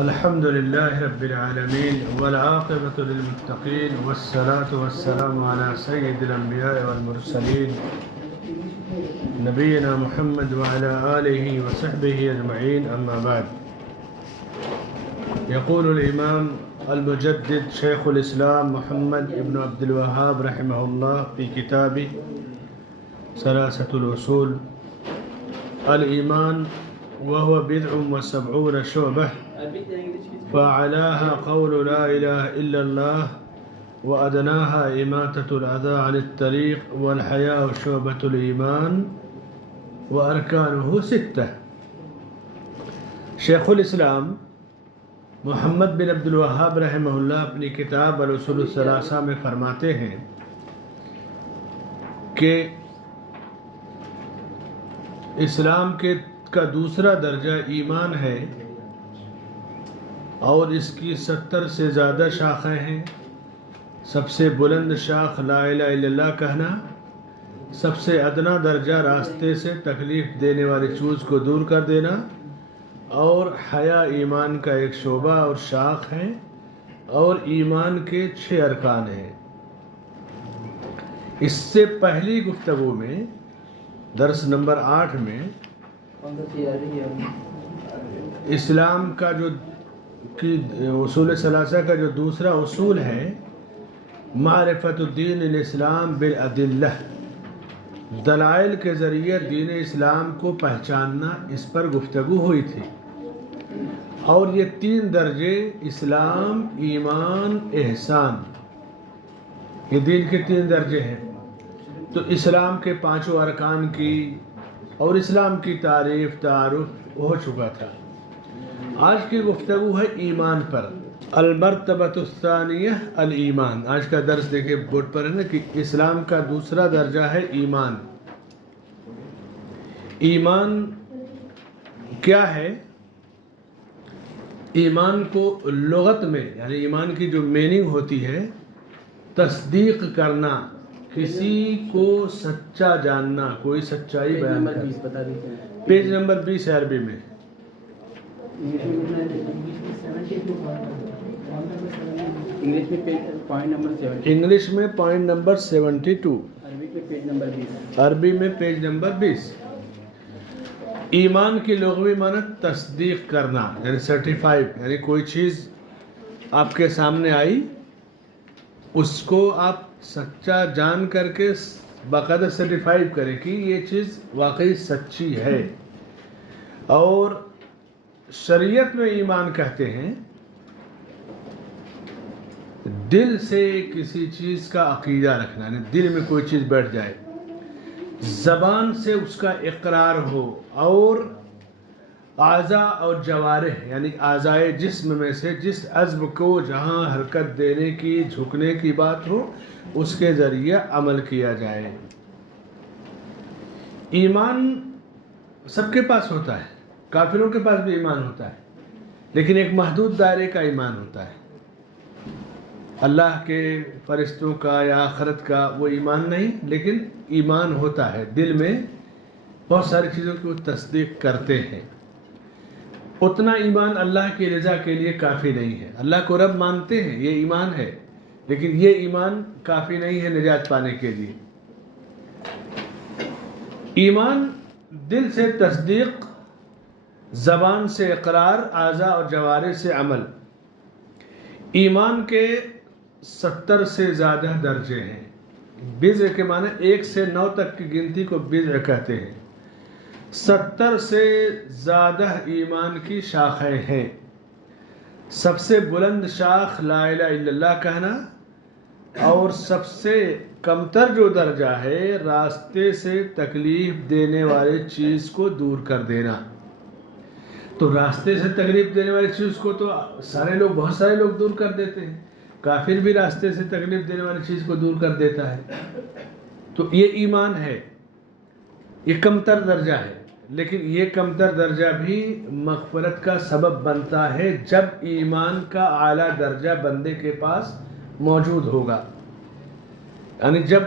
الحمد لله رب العالمين والعاقبة للمتقين والصلاة والسلام على سيد الأنبياء والمرسلين نبينا محمد وعلى آله وصحبه أجمعين. أما بعد، يقول الإمام المجدد شيخ الإسلام محمد بن عبد الوهاب رحمه الله في كتابه ثلاثة الأصول: الإيمان وهو 70 شعبة، فأعلاها قول لا إله إلا الله، وأدناها إماتة الأذى عن الطريق، والحياء شعبة الإيمان، وأركانه 6. شیخ الاسلام محمد بن عبد الوہاب رحمہ اللہ اپنی کتاب الاصول الثلاثہ میں فرماتے ہیں کہ اسلام کا دوسرا درجہ ایمان ہے، اور اس کی 70 سے زیادہ شاخیں ہیں. سب سے بلند شاخ لا الہ الا اللہ کہنا، سب سے ادنا درجہ راستے سے تکلیف دینے والی چیز کو دور کر دینا، اور حیا ایمان کا ایک شعبہ اور شاخ ہے، اور ایمان کے 6 ارکان ہیں. اس سے پہلی گفتگو میں درس نمبر 8 میں اسلام کا جو اصول ثلاثہ کا جو دوسرا اصول ہے معرفت الدین الاسلام بالادلہ، دلائل کے ذریعے دین اسلام کو پہچاننا، اس پر گفتگو ہوئی تھی. اور یہ 3 درجے اسلام، ایمان، احسان، یہ دین کے 3 درجے ہیں. تو اسلام کے 5 ارکان کی اور اسلام کی تعریف تعارف ہو چکا تھا. آج کی گفتگو ہے ایمان پر. المرتبۃ الثانیہ الایمان. آج کا درس دیکھیں بورڈ پر ہے نا کہ اسلام کا دوسرا درجہ ہے ایمان. ایمان کیا ہے؟ ایمان کو لغت میں، یعنی ایمان کی جو میننگ ہوتی ہے، تصدیق کرنا، کسی کو سچا جاننا، کوئی سچائی بیان کرنا. پیج نمبر 20 عربی میں. انگلش میں پوائنٹ نمبر 72، عربی میں پیج نمبر 20. ایمان کی لغوی معنی تصدیق کرنا، یعنی سرٹیفائیڈ، یعنی کوئی چیز آپ کے سامنے آئی، اس کو آپ سچا جان کر کے باقاعدہ سرٹیفائیڈ کریں کہ یہ چیز واقعی سچی ہے. اور شریعت میں ایمان کہتے ہیں دل سے کسی چیز کا عقیدہ رکھنا، یعنی دل میں کوئی چیز بیٹھ جائے، زبان سے اس کا اقرار ہو، اور اعضاء اور جوارح یعنی اعضائے جسم میں سے جس عضو کو جہاں حرکت دینے کی، جھکنے کی بات ہو، اس کے ذریعے عمل کیا جائے. ایمان سب کے پاس ہوتا ہے، کافروں کے پاس بھی ایمان ہوتا ہے، لیکن ایک محدود دائرے کا ایمان ہوتا ہے. اللہ کے فرشتوں کا یا آخرت کا وہ ایمان نہیں، لیکن ایمان ہوتا ہے. دل میں بہت ساری چیزوں کی وہ تصدیق کرتے ہیں. اتنا ایمان اللہ کی رضا کے لیے کافی نہیں ہے. اللہ کو رب مانتے ہیں، یہ ایمان ہے، لیکن یہ ایمان کافی نہیں ہے نجات پانے کے لیے. ایمان دل سے تصدیق، زبان سے اقرار، اعضاء اور جوارح سے عمل. ایمان کے 70 سے زیادہ درجے ہیں. بضع کے معنی 1 سے 9 تک کی گنتی کو بضع کہتے ہیں. 70 سے زیادہ ایمان کی شاخیں ہیں. سب سے بلند شاخ لا الہ الا اللہ کہنا، اور سب سے کمتر جو درجہ ہے راستے سے تکلیف دینے والی چیز کو دور کر دینا. تو راستے سے تکلیف دینے والی چیز کو تو بہت سارے لوگ دور کر دیتے ہیں. کافر بھی راستے سے تکلیف دینے والی چیز کو دور کر دیتا ہے. تو یہ ایمان ہے، یہ کمتر درجہ ہے. لیکن یہ کمتر درجہ بھی مغفرت کا سبب بنتا ہے جب ایمان کا اعلیٰ درجہ بندے کے پاس موجود ہوگا. یعنی جب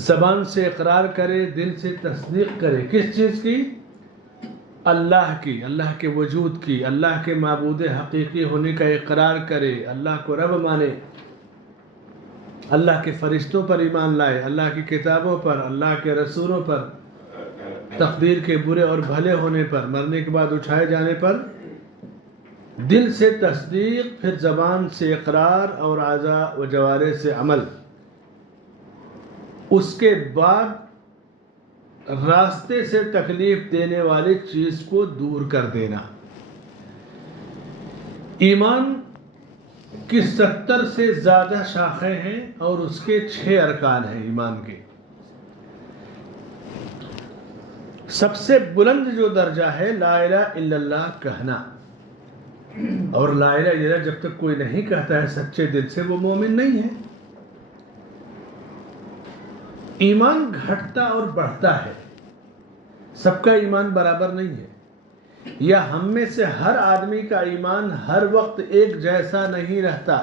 زبان سے اقرار کرے، دل سے تصدیق کرے، کس چیز کی؟ اللہ کے وجود کی، اللہ کے معبود حقیقی ہونے کا اقرار کرے، اللہ کو رب مانے، اللہ کے فرشتوں پر ایمان لائے، اللہ کی کتابوں پر، اللہ کے رسولوں پر، تقدیر کے برے اور بھلے ہونے پر، مرنے کے بعد اٹھائے جانے پر دل سے تصدیق، پھر زبان سے اقرار اور اعضاء و جوارح سے عمل، اس کے بعد راستے سے تکلیف دینے والی چیز کو دور کر دینا۔ ایمان کی 70 سے زیادہ شاخیں ہیں اور اس کے 6 ارکان ہیں ایمان کے۔ سب سے بلند جو درجہ ہے لا الہ الا اللہ کہنا، اور لا الہ الا اللہ جب تک کوئی نہیں کہتا ہے سچے دل سے وہ مومن نہیں ہے۔ ایمان گھٹتا اور بڑھتا ہے، سب کا ایمان برابر نہیں ہے، یا ہم میں سے ہر آدمی کا ایمان ہر وقت ایک جیسا نہیں رہتا۔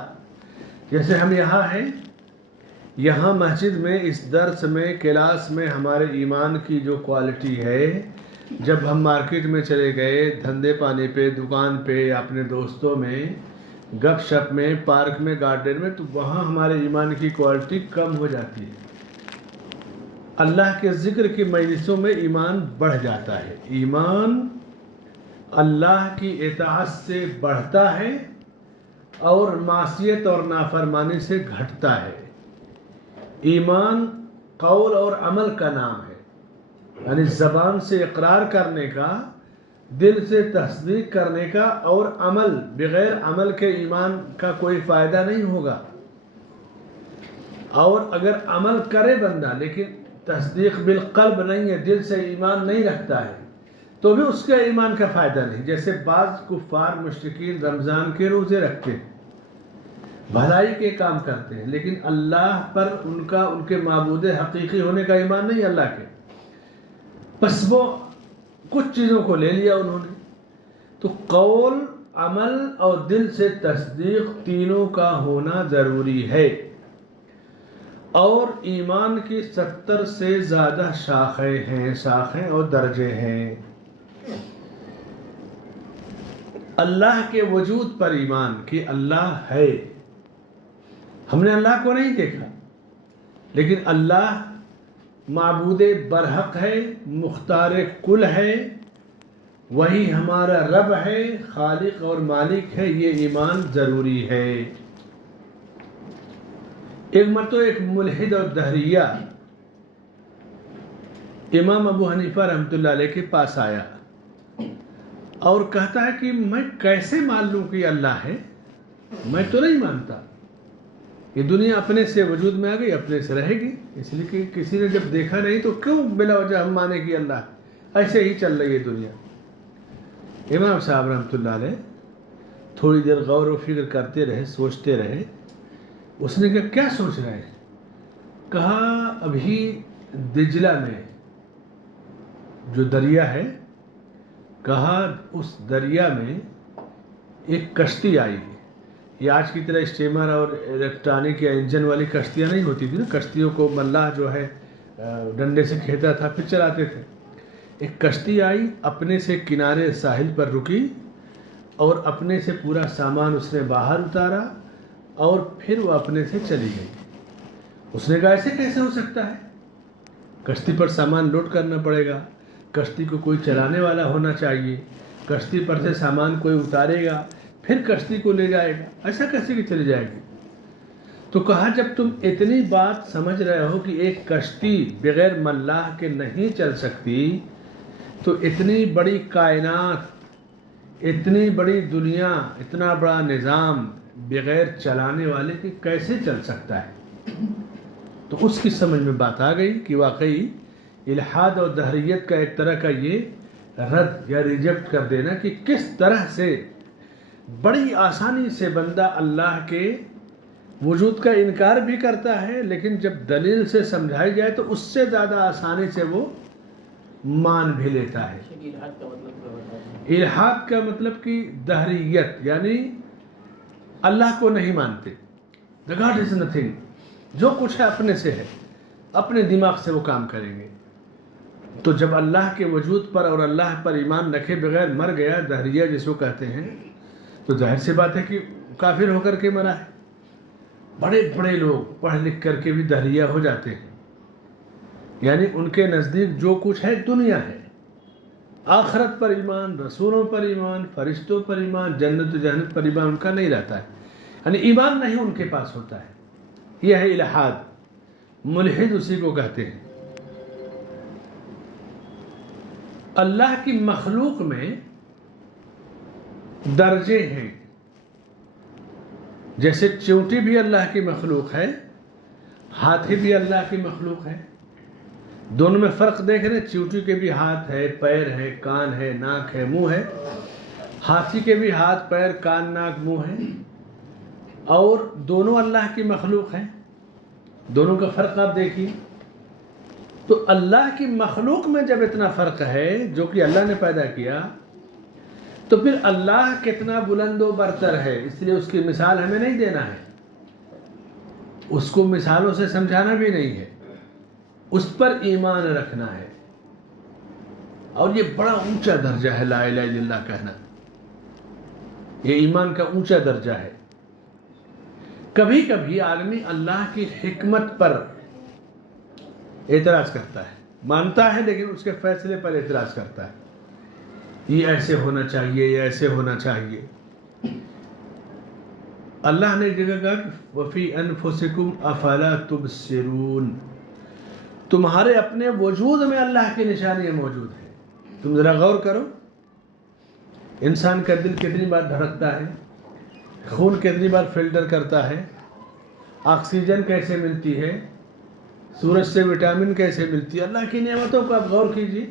جیسے ہم یہاں ہیں، یہاں مسجد میں اس درس میں کلاس میں ہمارے ایمان کی جو کوالٹی ہے، جب ہم مارکیٹ میں چلے گئے، دھندے پانے پہ، دکان پہ، اپنے دوستوں میں، گپ شپ میں، پارک میں، گارڈن میں، تو وہاں ہمارے ایمان کی کوالٹی کم ہو جاتی ہے۔ اللہ کے ذکر کی مجلسوں میں ایمان بڑھ جاتا ہے۔ ایمان اللہ کی اطاعت سے بڑھتا ہے اور معصیت اور نافرمانی سے گھٹتا ہے۔ ایمان قول اور عمل کا نام ہے، یعنی زبان سے اقرار کرنے کا، دل سے تصدیق کرنے کا، اور عمل، بغیر عمل کے ایمان کا کوئی فائدہ نہیں ہوگا۔ اور اگر عمل کرے بندہ لیکن تصدیق بالقلب نہیں ہے، دل سے ایمان نہیں رکھتا ہے، تو بھی اس کے ایمان کا فائدہ نہیں۔ جیسے بعض کفار مشرکین رمضان کے روزے رکھتے ہیں، بھلائی کے کام کرتے ہیں، لیکن اللہ پر ان کے معبود حقیقی ہونے کا ایمان نہیں اللہ کے، بس وہ کچھ چیزوں کو لے لیا انہوں نے۔ تو قول، عمل اور دل سے تصدیق تینوں کا ہونا ضروری ہے۔ اور ایمان کی 70 سے زیادہ شاخیں اور درجے ہیں۔ اللہ کے وجود پر ایمان کہ اللہ ہے، ہم نے اللہ کو نہیں دیکھا، لیکن اللہ معبود برحق ہے، مختار کل ہے، وہی ہمارا رب ہے، خالق اور مالک ہے، یہ ایمان ضروری ہے۔ ایک مرتبہ ایک ملحد اور دہریہ امام ابو حنیفہ رحمۃ اللہ علیہ کے پاس آیا اور کہتا ہے کہ میں کیسے مان لوں کہ اللہ ہے، میں تو نہیں مانتا، یہ دنیا اپنے سے وجود میں آ گئی، اپنے سے رہے گی، اس لیے کہ کسی نے جب دیکھا نہیں تو کیوں بلا وجہ ہم مانے کہ اللہ ایسے ہی چل رہی ہے دنیا۔ امام صاحب رحمۃ اللہ علیہ تھوڑی دیر غور و فکر کرتے رہے، سوچتے رہے۔ اس نے کہا کیا سوچ رہے ہیں؟ کہا ابھی دجلہ میں جو دریا ہے، کہا اس دریا میں ایک کشتی آئی، یہ آج کی طرح اسٹیمر اور الیکٹرانک یا انجن والی کشتیاں نہیں ہوتی تھی نا، کشتیوں کو ملاح جو ہے ڈنڈے سے کھینچتا تھا پھر چلاتے تھے۔ ایک کشتی آئی، اپنے سے کنارے ساحل پر رکی اور اپنے سے پورا سامان اس نے باہر اتارا اور پھر وہ اپنے سے چلی گئی۔ اس نے کہا ایسے کیسے ہو سکتا ہے؟ کشتی پر سامان لوڈ کرنا پڑے گا، کشتی کو کوئی چلانے والا ہونا چاہیے، کشتی پر سے سامان کوئی اتارے گا پھر کشتی کو لے جائے گا، ایسا کیسے کہ چلی جائے گی؟ تو کہا جب تم اتنی بات سمجھ رہے ہو کہ ایک کشتی بغیر ملاح کے نہیں چل سکتی، تو اتنی بڑی کائنات، اتنی بڑی دنیا، اتنا بڑا نظام بغیر چلانے والے کے کیسے چل سکتا ہے؟ تو اس کی سمجھ میں بات آ گئی کہ واقعی الحاد اور دہریت کا ایک طرح کا یہ رد یا ریجیکٹ کر دینا کہ کس طرح سے بڑی آسانی سے بندہ اللہ کے وجود کا انکار بھی کرتا ہے، لیکن جب دلیل سے سمجھائی جائے تو اس سے زیادہ آسانی سے وہ مان بھی لیتا ہے۔ الحاد کا مطلب کہ دہریت، یعنی اللہ کو نہیں مانتے، The God is nothing، جو کچھ ہے اپنے سے ہے، اپنے دماغ سے وہ کام کریں گے۔ تو جب اللہ کے وجود پر اور اللہ پر ایمان رکھے بغیر مر گیا، دہریہ جس کو کہتے ہیں، تو ظاہر سی بات ہے کہ کافر ہو کر کے مرا ہے۔ بڑے بڑے لوگ پڑھ لکھ کر کے بھی دہریہ ہو جاتے ہیں، یعنی ان کے نزدیک جو کچھ ہے دنیا ہے، آخرت پر ایمان، رسولوں پر ایمان، فرشتوں پر ایمان، جنت و جہنم پر ایمان ان کا نہیں رہتا ہے، یعنی ایمان نہیں ان کے پاس ہوتا ہے۔ یہ ہے الحاد، ملحد اسی کو کہتے ہیں۔ اللہ کی مخلوق میں درجے ہیں، جیسے چیونٹی بھی اللہ کی مخلوق ہے، ہاتھی بھی اللہ کی مخلوق ہے۔ دونوں میں فرق دیکھ رہے ہیں، چیونٹی کے بھی ہاتھ ہے، پیر ہے، کان ہے، ناک ہے، منہ ہے، ہاتھی کے بھی ہاتھ، پیر، کان، ناک، منہ ہے، اور دونوں اللہ کی مخلوق ہیں۔ دونوں کا فرق آپ دیکھیے۔ تو اللہ کی مخلوق میں جب اتنا فرق ہے جو کہ اللہ نے پیدا کیا، تو پھر اللہ کتنا بلند و برتر ہے، اس لیے اس کی مثال ہمیں نہیں دینا ہے، اس کو مثالوں سے سمجھانا بھی نہیں ہے، اس پر ایمان رکھنا ہے۔ اور یہ بڑا اونچا درجہ ہے لا الہ الا اللہ کہنا، یہ ایمان کا اونچا درجہ ہے۔ کبھی کبھی آدمی اللہ کی حکمت پر اعتراض کرتا ہے، مانتا ہے لیکن اس کے فیصلے پر اعتراض کرتا ہے، یہ ایسے ہونا چاہیے، یہ ایسے ہونا چاہیے۔ اللہ نے ایک جگہ کہا وَفِي أَنفُسِكُمْ أَفَلَا تُبْصِرُونَ، تمہارے اپنے وجود میں اللہ کی نشانیاں موجود ہیں، تم ذرا غور کرو۔ انسان کا دل کتنی بار دھڑکتا ہے، خون کتنی بار فلٹر کرتا ہے، آکسیجن کیسے ملتی ہے، سورج سے وٹامن کیسے ملتی ہے، اللہ کی نعمتوں کو آپ غور کیجیے۔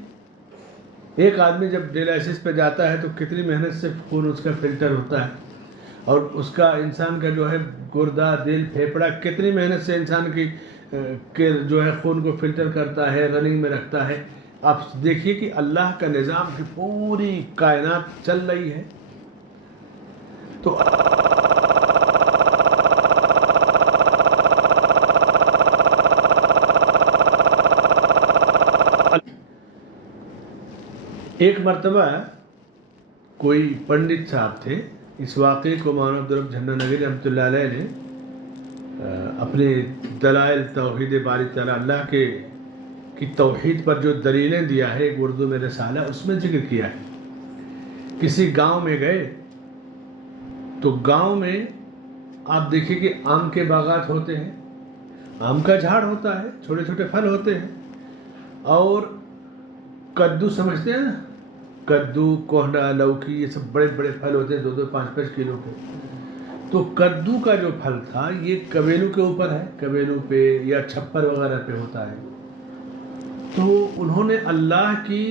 ایک آدمی جب ڈیالائسس پہ جاتا ہے تو کتنی محنت سے خون اس کا فلٹر ہوتا ہے، اور اس کا انسان کا جو ہے گردہ، دل، پھیپڑا کتنی محنت سے انسان کی جو ہے خون کو فلٹر کرتا ہے، رننگ میں رکھتا ہے۔ آپ دیکھیے کہ اللہ کا نظام کی پوری کائنات چل رہی ہے۔ تو ایک مرتبہ کوئی پنڈت صاحب تھے، اس واقعے کو مولانا عبدالرب جھنڈا نگری رحمۃ اللہ علیہ نے اپنے دلائل توحید باری تعالیٰ اللہ کی توحید پر جو دلیلیں دیا ہے، ایک اردو میں رسالہ، اس میں ذکر کیا ہے۔ کسی گاؤں میں گئے تو گاؤں میں آپ دیکھیں کہ آم کے باغات ہوتے ہیں، آم کا جھاڑ ہوتا ہے، چھوٹے چھوٹے پھل ہوتے ہیں، اور کدو سمجھتے ہیں نا، کدو، کوہنڈا، لوکی، یہ سب بڑے بڑے پھل ہوتے ہیں، 2-2 5-5 کلو کے۔ تو کدو کا جو پھل تھا یہ کبیلو کے اوپر ہے، کبیلو پہ یا چھپر وغیرہ پہ ہوتا ہے۔ تو انہوں نے اللہ کی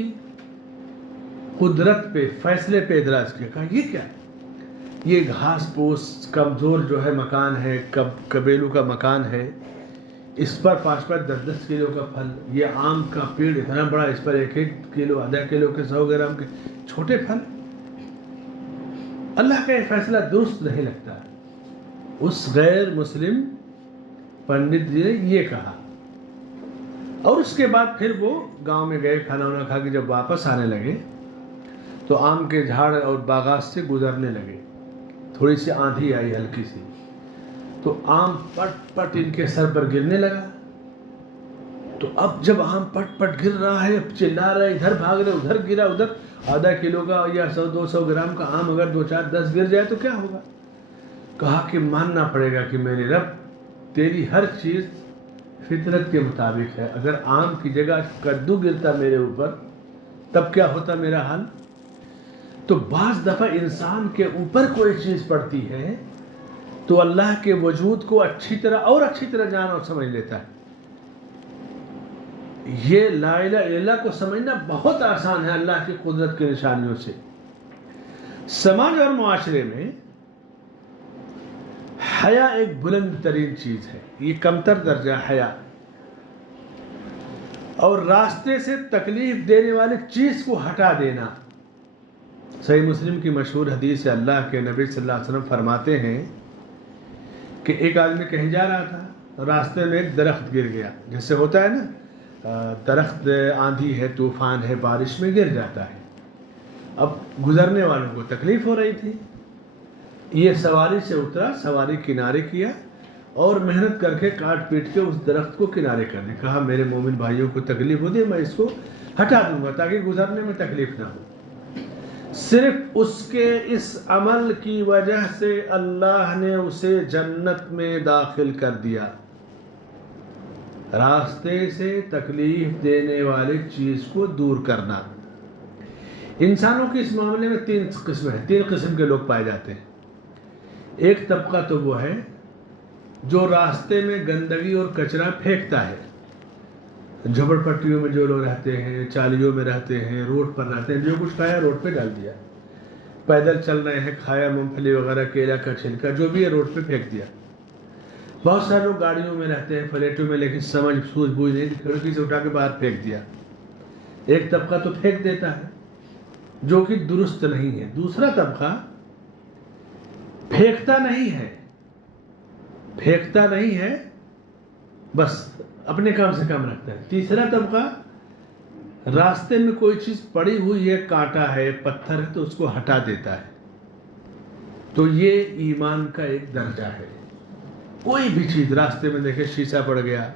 قدرت پہ، فیصلے پہ اعتراض کیا، کہا یہ کیا ہے؟ یہ گھاس پوس کمزور جو ہے مکان ہے، کبیلو کا مکان ہے، اس پر 5-5 10-10 کلو کا پھل، یہ آم کا پیڑ اتنا بڑا، اس پر 1-1 کلو، آدھا کلو کے 100 گرام کے چھوٹے پھل۔ اللہ کا یہ فیصلہ درست نہیں لگتا۔ اس غیر مسلم پنڈت جی نے یہ کہا، اور اس کے بعد پھر وہ گاؤں میں گئے، کھانا وانا کھا کے جب واپس آنے لگے تو آم کے جھاڑ اور باغات سے گزرنے لگے، تھوڑی سی آندھی آئی ہلکی سی، تو آم پٹ پٹ ان کے سر پر گرنے لگا۔ تو اب جب آم پٹ پٹ گر رہا ہے، اب چلا رہا ہے، ادھر بھاگ رہے، ادھر گرا، ادھر آدھا کلو کا یا 100-200 گرام کا آم اگر 2-4-10 گر جائے تو کیا ہوگا؟ کہا کہ ماننا پڑے گا کہ میرے رب، تیری ہر چیز فطرت کے مطابق ہے، اگر آم کی جگہ کدو گرتا میرے اوپر تب کیا ہوتا میرا حال؟ تو بعض دفعہ انسان کے اوپر کوئی چیز پڑتی ہے تو اللہ کے وجود کو اچھی طرح جان اور سمجھ لیتا ہے۔ یہ لا الہ الا اللہ کو سمجھنا بہت آسان ہے اللہ کی قدرت کی نشانیوں سے۔ سماج اور معاشرے میں حیا ایک بلند ترین چیز ہے، یہ کمتر درجہ حیا، اور راستے سے تکلیف دینے والی چیز کو ہٹا دینا۔ صحیح مسلم کی مشہور حدیث ہے، اللہ کے نبی صلی اللہ علیہ وسلم فرماتے ہیں کہ ایک آدمی کہیں جا رہا تھا، راستے میں ایک درخت گر گیا، جیسے ہوتا ہے نا درخت آندھی ہے، طوفان ہے، بارش میں گر جاتا ہے. اب گزرنے والوں کو تکلیف ہو رہی تھی. یہ سواری سے اترا، سواری کنارے کیا اور محنت کر کے کاٹ پیٹ کے اس درخت کو کنارے کرنے. کہا میرے مومن بھائیوں کو تکلیف ہوتی ہے، میں اس کو ہٹا دوں گا تاکہ گزرنے میں تکلیف نہ ہو. صرف اس کے اس عمل کی وجہ سے اللہ نے اسے جنت میں داخل کر دیا. راستے سے تکلیف دینے والی چیز کو دور کرنا. انسانوں کے اس معاملے میں تین قسم کے لوگ پائے جاتے ہیں. ایک طبقہ تو وہ ہے جو راستے میں گندگی اور کچرا پھینکتا ہے. جھوپڑ پٹیوں میں جو لوگ رہتے ہیں، چالیوں میں رہتے ہیں، روڈ پر رہتے ہیں، جو کچھ کھایا روڈ پہ ڈال دیا. پیدل چل رہے ہیں، کھایا مونگ پھلی وغیرہ، کیلا کا چھلکا جو بھی ہے روڈ پہ پھینک دیا. بہت سارے لوگ گاڑیوں میں رہتے ہیں، فلیٹوں میں، لیکن سمجھ سوجھ بوجھ نہیں، کھڑکی سے اٹھا کے باہر پھینک دیا. ایک طبقہ تو پھینک دیتا ہے جو کہ درست نہیں ہے. دوسرا طبقہ پھینکتا نہیں ہے بس اپنے کام سے کام رکھتا ہے. تیسرا طبقہ راستے میں کوئی چیز پڑی ہوئی ہے، کانٹا ہے، پتھر ہے، تو اس کو ہٹا دیتا ہے. تو یہ ایمان کا ایک درجہ ہے. کوئی بھی چیز راستے میں دیکھے، شیشہ پڑ گیا،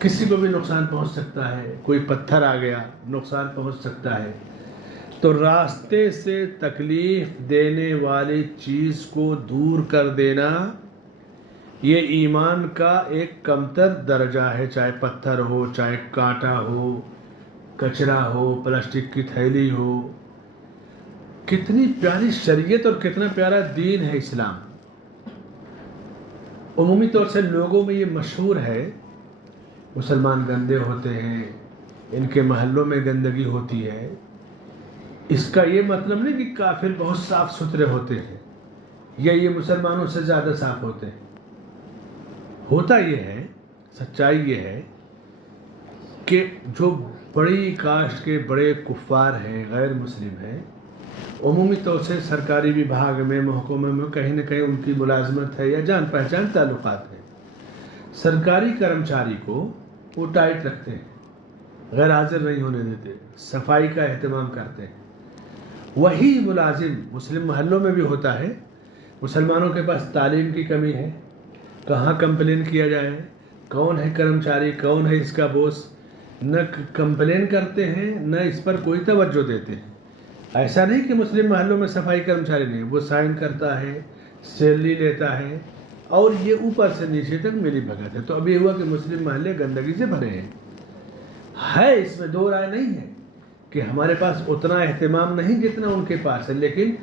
کسی کو بھی نقصان پہنچ سکتا ہے. کوئی پتھر آ گیا، نقصان پہنچ سکتا ہے. تو راستے سے تکلیف دینے والی چیز کو دور کر دینا یہ ایمان کا ایک کمتر درجہ ہے. چاہے پتھر ہو، چاہے کانٹا ہو، کچرا ہو، پلاسٹک کی تھیلی ہو. کتنی پیاری شریعت اور کتنا پیارا دین ہے اسلام. عمومی طور سے لوگوں میں یہ مشہور ہے مسلمان گندے ہوتے ہیں، ان کے محلوں میں گندگی ہوتی ہے. اس کا یہ مطلب نہیں کہ کافر بہت صاف ستھرے ہوتے ہیں یا یہ مسلمانوں سے زیادہ صاف ہوتے ہیں. ہوتا یہ ہے، سچائی یہ ہے کہ جو بڑی کاسٹ کے بڑے کفار ہیں، غیر مسلم ہیں، عمومی طور سے سرکاری وبھاگ میں، محکمے میں کہیں نہ کہیں ان کی ملازمت ہے یا جان پہچان تعلقات ہیں. سرکاری کرمچاری کو وہ ٹائٹ رکھتے ہیں، غیر حاضر نہیں ہونے دیتے، صفائی کا اہتمام کرتے ہیں. وہی ملازم مسلم محلوں میں بھی ہوتا ہے. مسلمانوں کے پاس تعلیم کی کمی ہے، کہاں کمپلین کیا جائے، کون ہے کرمچاری، کون ہے اس کا بوس. نہ کمپلین کرتے ہیں، نہ اس پر کوئی توجہ دیتے ہیں. ایسا نہیں کہ مسلم محلوں میں صفائی کرمچاری نہیں، وہ سائن کرتا ہے، سیلری لیتا ہے، اور یہ اوپر سے نیچے تک ملی بھگت ہے. تو اب یہ ہوا کہ مسلم محلے گندگی سے بھرے ہیں. ہے اس میں دو رائے نہیں ہے کہ ہمارے پاس اتنا اہتمام نہیں جتنا ان کے پاس ہے، لیکن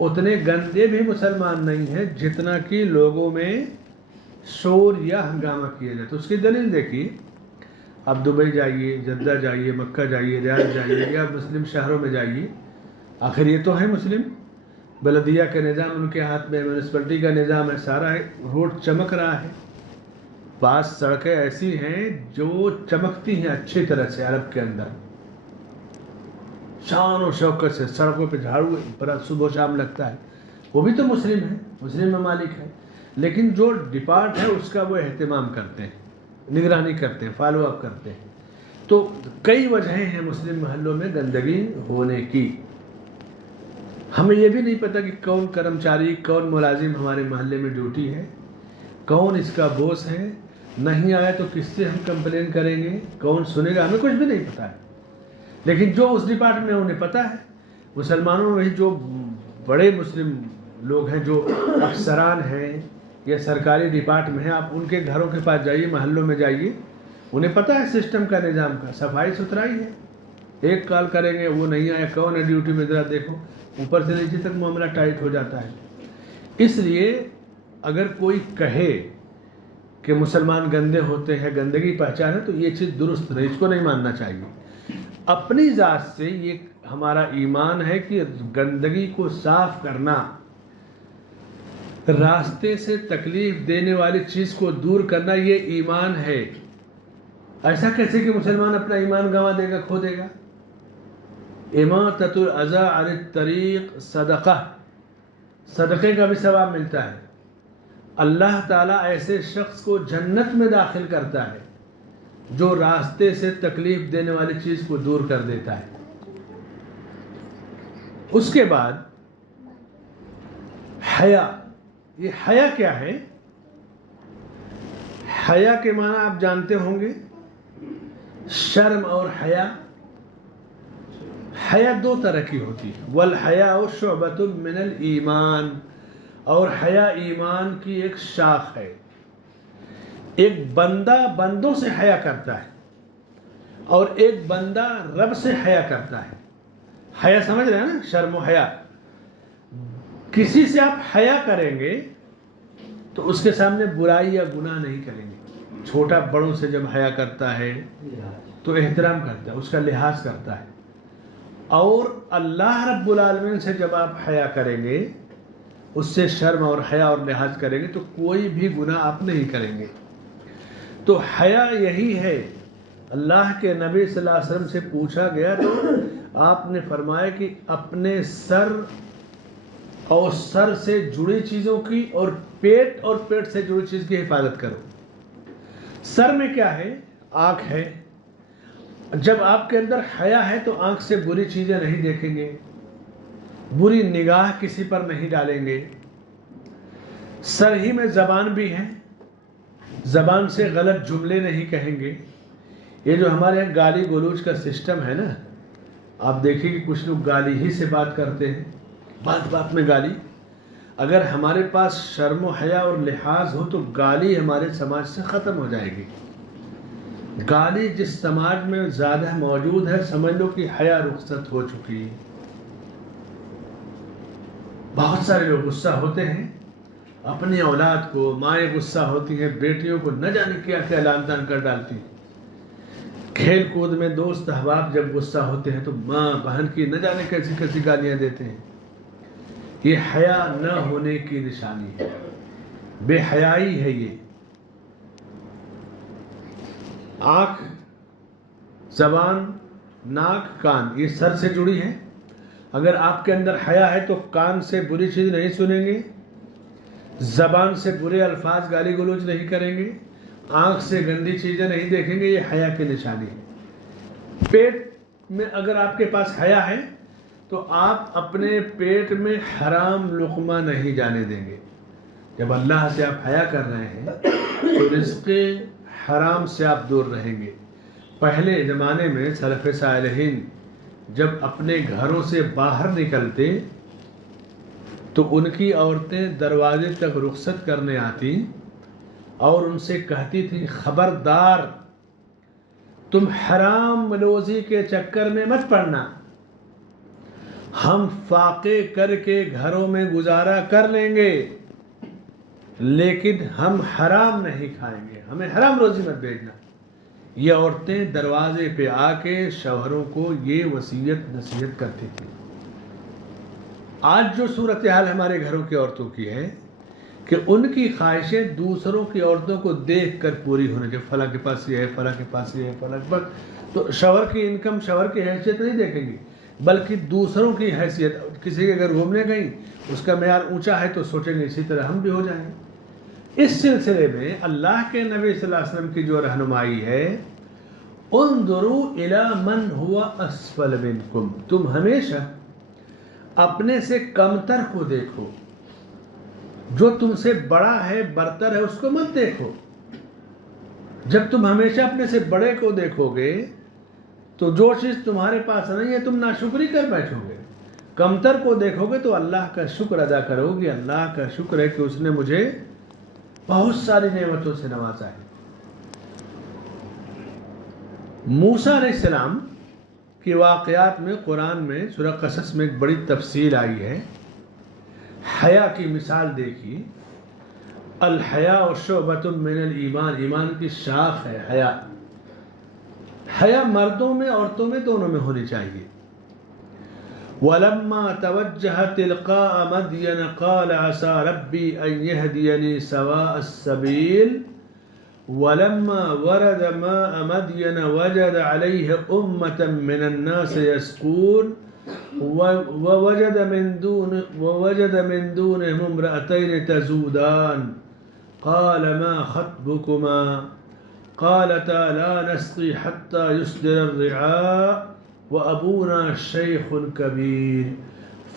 اتنے گندے بھی مسلمان نہیں ہیں جتنا کہ لوگوں میں شور یا ہنگامہ کیا جائے. تو اس کی دلیل دیکھیے، آپ دبئی جائیے، جدہ جائیے، مکہ جائیے، ریاض جائیے، یا مسلم شہروں میں جائیے، آخر یہ تو ہے مسلم. بلدیہ کا نظام ان کے ہاتھ میں، میونسپلٹی کا نظام ہے، سارا روڈ چمک رہا ہے. بعض سڑکیں ایسی ہیں جو چمکتی ہیں اچھی طرح سے عرب کے اندر، شان و شوکت سے سڑکوں پہ جھاڑو پر صبح و شام لگتا ہے. وہ بھی تو مسلم ہے، مسلم ممالک ہے، لیکن جو ڈپارٹ ہے اس کا وہ اہتمام کرتے ہیں، نگرانی کرتے ہیں، فالو اپ کرتے ہیں. تو کئی وجہیں ہیں مسلم محلوں میں گندگی ہونے کی. ہمیں یہ بھی نہیں پتہ کہ کون کرمچاری، کون ملازم ہمارے محلے میں ڈیوٹی ہے، کون اس کا بوس ہے. نہیں آیا تو کس سے ہم کمپلین کریں گے، کون سنے گا، ہمیں کچھ بھی نہیں پتہ ہے. لیکن جو اس ڈپارٹمنٹ میں انہیں پتہ ہے، مسلمانوں میں جو بڑے مسلم لوگ ہیں، جو افسران ہیں یا سرکاری ڈپارٹمنٹ ہیں، آپ ان کے گھروں کے پاس جائیے، محلوں میں جائیے، انہیں پتہ ہے سسٹم کا، نظام کا. صفائی ستھرائی ہے. ایک کال کریں گے، وہ نہیں آیا، کون ہے ڈیوٹی میں، ذرا دیکھو. اوپر سے نیچے تک معاملہ ٹائٹ ہو جاتا ہے. اس لیے اگر کوئی کہے کہ مسلمان گندے ہوتے ہیں، گندگی پہچانے، تو یہ چیز درست نہیں، اس کو نہیں ماننا چاہیے. اپنی ذات سے یہ ہمارا ایمان ہے کہ گندگی کو صاف کرنا، راستے سے تکلیف دینے والی چیز کو دور کرنا، یہ ایمان ہے. ایسا کیسے کہ مسلمان اپنا ایمان گنوا دے گا، کھو دے گا. اماطۃ الاذی عن الطریق صدقہ، صدقے کا بھی ثواب ملتا ہے. اللہ تعالیٰ ایسے شخص کو جنت میں داخل کرتا ہے جو راستے سے تکلیف دینے والی چیز کو دور کر دیتا ہے۔ اس کے بعد حیا، یہ حیا کیا ہے؟ حیا کے معنی آپ جانتے ہوں گے، شرم اور حیا۔ حیا دو طرح کی ہوتی ہے، والحیاء شعبۃ من الایمان، اور حیا ایمان کی ایک شاخ ہے۔ ایک بندہ بندوں سے حیا کرتا ہے اور ایک بندہ رب سے حیا کرتا ہے۔ حیا سمجھ رہے ہیں نا، شرم و حیا۔ کسی سے آپ حیا کریں گے تو اس کے سامنے برائی یا گناہ نہیں کریں گے۔ چھوٹا بڑوں سے جب حیا کرتا ہے تو احترام کرتا ہے، اس کا لحاظ کرتا ہے۔ اور اللہ رب العالمین سے جب آپ حیا کریں گے، اس سے شرم اور حیا اور لحاظ کریں گے، تو کوئی بھی گناہ آپ نہیں کریں گے۔ تو حیا یہی ہے۔ اللہ کے نبی صلی اللہ علیہ وسلم سے پوچھا گیا تو آپ نے فرمایا کہ اپنے سر اور سر سے جڑی چیزوں کی اور پیٹ سے جڑی چیز کی حفاظت کرو۔ سر میں کیا ہے؟ آنکھ ہے۔ جب آپ کے اندر حیا ہے تو آنکھ سے بری چیزیں نہیں دیکھیں گے، بری نگاہ کسی پر نہیں ڈالیں گے۔ سر ہی میں زبان بھی ہے، زبان سے غلط جملے نہیں کہیں گے۔ یہ جو ہمارے یہاں گالی گلوچ کا سسٹم ہے نا، آپ دیکھیں کہ کچھ لوگ گالی ہی سے بات کرتے ہیں، بات بات میں گالی۔ اگر ہمارے پاس شرم و حیا اور لحاظ ہو تو گالی ہمارے سماج سے ختم ہو جائے گی۔ گالی جس سماج میں زیادہ موجود ہے، سمجھ لو کہ حیا رخصت ہو چکی۔ بہت سارے لوگ غصہ ہوتے ہیں اپنی اولاد کو، مائیں غصہ ہوتی ہیں بیٹیوں کو، نہ جانے کیا کیا لان تان کر ڈالتی ہیں۔ کھیل کود میں دوست احباب جب غصہ ہوتے ہیں تو ماں بہن کی نہ جانے کیسی کیسی گالیاں دیتے ہیں۔ یہ حیا نہ ہونے کی نشانی ہے، بے حیائی ہے یہ۔ آنکھ، زبان، ناک، کان، یہ سر سے جڑی ہے۔ اگر آپ کے اندر حیا ہے تو کان سے بری چیز نہیں سنیں گے، زبان سے برے الفاظ گالی گلوچ نہیں کریں گے، آنکھ سے گندی چیزیں نہیں دیکھیں گے، یہ حیا کی نشانی ہے۔ پیٹ میں اگر آپ کے پاس حیا ہے تو آپ اپنے پیٹ میں حرام لقمہ نہیں جانے دیں گے۔ جب اللہ سے آپ حیا کر رہے ہیں تو رزق حرام سے آپ دور رہیں گے۔ پہلے زمانے میں سلف صالحین جب اپنے گھروں سے باہر نکلتے تو ان کی عورتیں دروازے تک رخصت کرنے آتی اور ان سے کہتی تھی، خبردار تم حرام روزی کے چکر میں مت پڑنا، ہم فاقے کر کے گھروں میں گزارا کر لیں گے لیکن ہم حرام نہیں کھائیں گے، ہمیں حرام روزی مت بھیجنا۔ یہ عورتیں دروازے پہ آ کے شوہروں کو یہ وصیت نصیحت کرتی تھی۔ آج جو صورتحال ہمارے گھروں کی عورتوں کی ہے کہ ان کی خواہشیں دوسروں کی عورتوں کو دیکھ کر پوری ہونے کے، فلاں کے پاس یہ ہے، فلاں کے پاس یہ ہے، فلاں کے پاس، تو شوہر کی انکم، شوہر کی حیثیت نہیں دیکھیں گی بلکہ دوسروں کی حیثیت۔ کسی کے اگر گھومنے گئیں، اس کا معیار اونچا ہے تو سوچیں گے اسی طرح ہم بھی ہو جائیں گے۔ اس سلسلے میں اللہ کے نبی صلی اللہ علیہ وسلم کی جو رہنمائی ہے، انظروا الی من هو اسفل منکم، تم ہمیشہ اپنے سے کمتر کو دیکھو، جو تم سے بڑا ہے، برتر ہے، اس کو مت دیکھو۔ جب تم ہمیشہ اپنے سے بڑے کو دیکھو گے تو جو چیز تمہارے پاس نہیں ہے تم ناشکری کر بیٹھو گے۔ کمتر کو دیکھو گے تو اللہ کا شکر ادا کرو گے، اللہ کا شکر ہے کہ اس نے مجھے بہت ساری نعمتوں سے نوازا ہے۔ موسیٰ علیہ السلام کی واقعات میں قرآن میں سورہ قصص میں ایک بڑی تفصیل آئی ہے۔ حیا کی مثال دیکھی، الحیاء شعبۃ من الایمان، ایمان کی شاخ ہے حیا۔ حیا مردوں میں عورتوں میں دونوں میں ہونی چاہیے۔ وَلَمَّا تَوَجَّهَ تِلْقَاءَ مَدْيَنَ قَالَ عَسَىٰ رَبِّي أَن يَهْدِيَنِي سَوَاءَ السَّبِيلِ وَلَمَّا وَرَدَ مَاءَ مَدْيَنَ وَجَدَ عَلَيْهِ أُمَّةً مِّنَ النَّاسِ يَسْقُونَ وَوَجَدَ مِن دُونِهِمْ امْرَأَتَيْنِ تَذُودَانِ قَالَ مَا خَطْبُكُمَا قالتا لا نسقي حتى يصدر الرعاء وأبونا شيخ كبير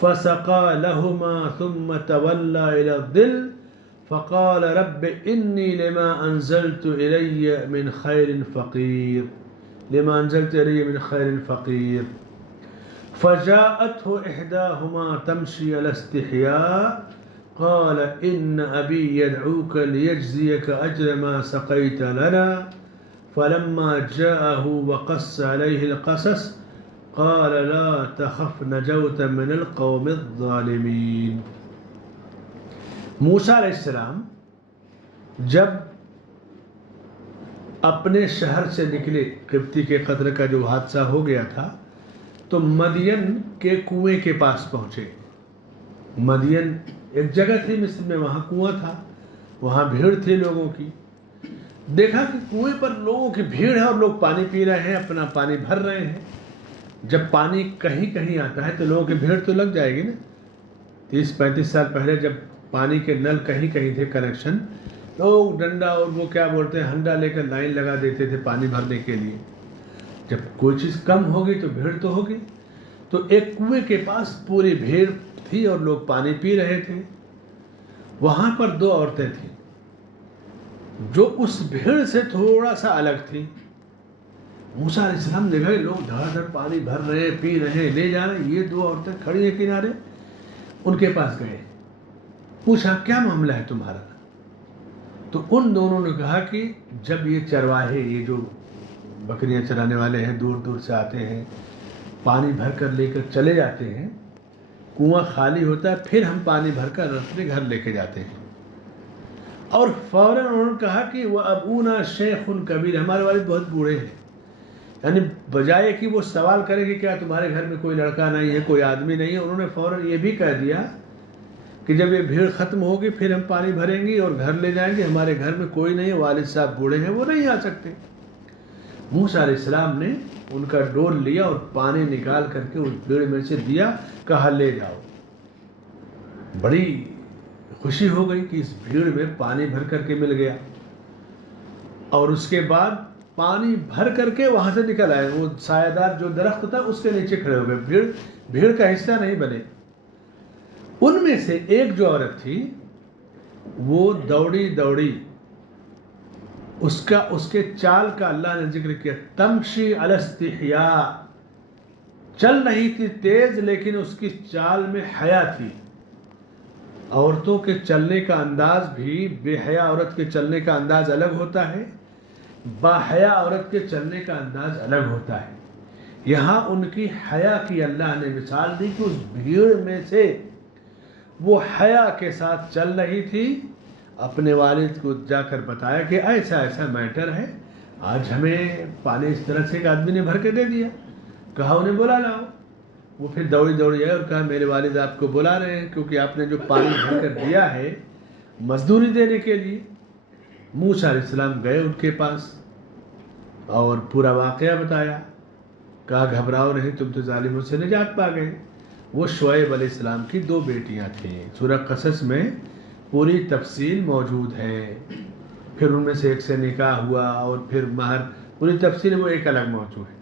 فسقى لهما ثم تولى إلى الظل فقال رب إني لما أنزلت إلي من خير فقير فجاءته إحداهما تمشي على استحياء قال إن أبي يدعوك ليجزيك أجر ما سقيت لنا فلما جاءه وقص عليه القصص قال لا تخف نجوت من القوم الظالمين. موسیٰ علیہ السلام جب اپنے شہر سے نکلے، قبطی کے قتل کا جو حادثہ ہو گیا تھا، تو مدین کے کنویں کے پاس پہنچے. مدین ایک جگہ تھی مصر میں، وہاں کنواں تھا، وہاں بھیڑ تھی لوگوں کی. دیکھا کہ کنویں پر لوگوں کی بھیڑ ہے اور لوگ پانی پی رہے ہیں، اپنا پانی بھر رہے ہیں. جب پانی کہیں کہیں آتا ہے تو لوگوں کی بھیڑ تو لگ جائے گی نا. 30-35 سال پہلے جب پانی کے نل کہیں کہیں تھے کنیکشن، لوگ ڈنڈا اور وہ کیا بولتے ہیں ہنڈا لے کر لائن لگا دیتے تھے پانی بھرنے کے لیے. جب کوئی چیز کم ہوگی تو بھیڑ تو ہوگی. تو ایک کنویں کے پاس پوری بھیڑ تھی اور لوگ پانی پی رہے تھے. وہاں پر 2 عورتیں تھیں جو اس بھیڑ سے تھوڑا سا الگ تھی. موسیٰ علیہ السلام دیکھا کہ لوگ دھڑا دھڑ پانی بھر رہے ہیں، پی رہے ہیں، لے جا رہے ہیں. یہ 2 عورتیں کھڑی ہیں کنارے. ان کے پاس گئے، پوچھا کیا معاملہ ہے تمہارا؟ تو ان دونوں نے کہا کہ جب یہ چرواہے، یہ جو بکریاں چرانے والے ہیں، دور دور سے آتے ہیں، پانی بھر کر لے کر چلے جاتے ہیں، کنواں خالی ہوتا ہے، پھر ہم پانی بھر کر اپنے گھر لے کے جاتے ہیں. اور فوراً انہوں نے کہا کہ وہ ابونا شیخ کبیر، ہمارے والد بہت بوڑھے ہیں. یعنی بجائے کہ وہ سوال کرے کہ کیا تمہارے گھر میں کوئی لڑکا نہیں ہے، کوئی آدمی نہیں ہے، انہوں نے فوراً یہ بھی کہہ دیا کہ جب یہ بھیڑ ختم ہوگی پھر ہم پانی بھریں گے اور گھر لے جائیں گے. ہمارے گھر میں کوئی نہیں ہے، والد صاحب بوڑھے ہیں، وہ نہیں آ سکتے. موسیٰ علیہ السلام نے ان کا ڈول لیا اور پانی نکال کر کے اس بھیڑ میں سے دیا، کہا لے جاؤ. بڑی خوشی ہو گئی کہ اس بھیڑ میں پانی بھر کر کے مل گیا. اور اس کے بعد پانی بھر کر کے وہاں سے نکل آئے. وہ سایہ دار جو درخت تھا اس کے نیچے کھڑے ہو گئے، بھیڑ کا حصہ نہیں بنے. ان میں سے ایک جو عورت تھی وہ دوڑی دوڑی، اس کے چال کا اللہ نے ذکر کیا، تمشی علی استحیاء، چل رہی تھی تیز لیکن اس کی چال میں حیا تھی. عورتوں کے چلنے کا انداز بھی بے حیا عورت کے چلنے کا انداز الگ ہوتا ہے، با حیا عورت کے چلنے کا انداز الگ ہوتا ہے. یہاں ان کی حیا کی اللہ نے مثال دی کہ اس بھیڑ میں سے وہ حیا کے ساتھ چل رہی تھی. اپنے والد کو جا کر بتایا کہ ایسا ایسا میٹر ہے، آج ہمیں پانی اس طرح سے ایک آدمی نے بھر کے دے دیا. کہا انہیں بلا لاؤ. وہ پھر دوڑی دوڑی آئے اور کہا میرے والد آپ کو بلا رہے ہیں کیونکہ آپ نے جو پانی بھر کر دیا ہے مزدوری دینے کے لیے. موسیٰ علیہ السلام گئے ان کے پاس اور پورا واقعہ بتایا. کہا گھبراؤ نہیں، تم تو ظالموں سے نجات پا گئے. وہ شعیب علیہ السلام کی 2 بیٹیاں تھیں. سورہ قصص میں پوری تفصیل موجود ہے. پھر ان میں سے ایک سے نکاح ہوا اور پھر مہر، پوری تفصیل وہ ایک الگ موضوع ہے.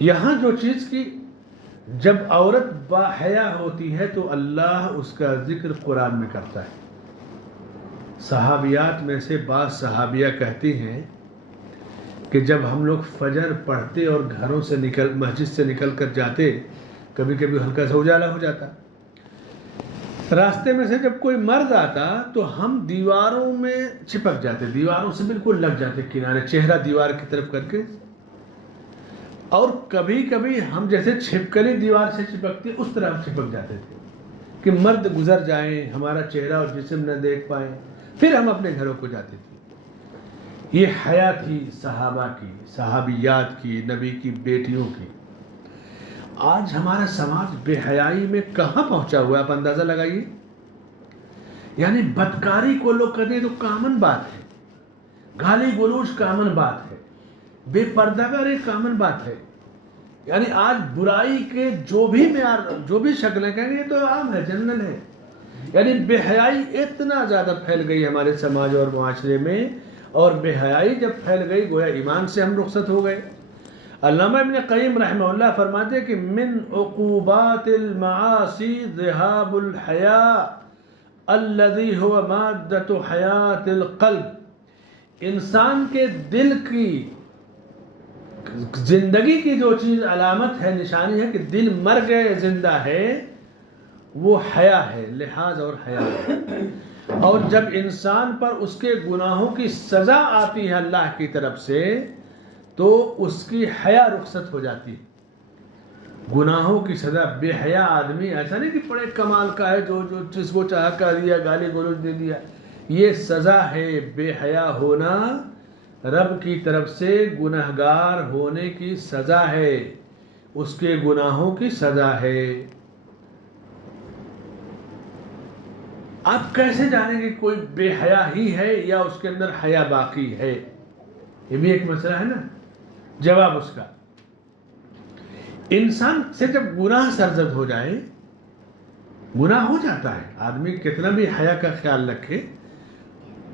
یہاں جو چیز کی جب عورت باحیا ہوتی ہے تو اللہ اس کا ذکر قرآن میں کرتا ہے. صحابیات میں سے بعض صحابیہ کہتی ہیں کہ جب ہم لوگ فجر پڑھتے اور گھروں سے مسجد سے نکل کر جاتے، کبھی کبھی ہلکا سا اجالا ہو جاتا، راستے میں سے جب کوئی مرد آتا تو ہم دیواروں میں چپک جاتے، دیواروں سے بالکل لگ جاتے کنارے، چہرہ دیوار کی طرف کر کے. اور کبھی کبھی ہم جیسے چھپکلی دیوار سے چپکتے اس طرح ہم چپک جاتے تھے کہ مرد گزر جائیں، ہمارا چہرہ اور جسم نہ دیکھ پائیں، پھر ہم اپنے گھروں کو جاتے تھے. یہ حیا تھی صحابہ کی، صحابیات کی، نبی کی بیٹیوں کی. آج ہمارا سماج بے حیائی میں کہاں پہنچا ہوا ہے، آپ اندازہ لگائیے. یعنی بدکاری کو لوگ کریں تو کامن بات ہے، گالی گلوچ کامن بات ہے، بے پردہ کاری کامن بات ہے. یعنی آج برائی کے جو بھی معیار، جو بھی شکلیں کہیں گے یہ تو عام ہے، جنرل ہے. یعنی بے حیائی اتنا زیادہ پھیل گئی ہمارے سماج اور معاشرے میں، اور بے حیائی جب پھیل گئی گویا ایمان سے ہم رخصت ہو گئے۔ علامہ ابن قیم رحمہ اللہ فرماتے کہ من عقوبات المعاصی ذہاب الحیاء الذی هو مادۃ حیات القلب، انسان کے دل کی زندگی کی جو چیز علامت ہے، نشانی ہے کہ دل مر گئے زندہ ہے، وہ حیا ہے، لحاظ اور حیا ہے۔ اور جب انسان پر اس کے گناہوں کی سزا آتی ہے اللہ کی طرف سے تو اس کی حیا رخصت ہو جاتی ہے۔ گناہوں کی سزا، بے حیا آدمی ایسا نہیں کہ بڑے کمال کا ہے جو جس کو چاہا کر دیا، گالی گلوچ دے دیا، یہ سزا ہے۔ بے حیا ہونا رب کی طرف سے گنہگار ہونے کی سزا ہے، اس کے گناہوں کی سزا ہے۔ آپ کیسے جانیں گے کوئی بے حیا ہی ہے یا اس کے اندر حیا باقی ہے؟ یہ بھی ایک مسئلہ ہے نا۔ جواب اس کا، انسان سے جب گناہ سرزد ہو جائے، گناہ ہو جاتا ہے، آدمی کتنا بھی حیا کا خیال رکھے،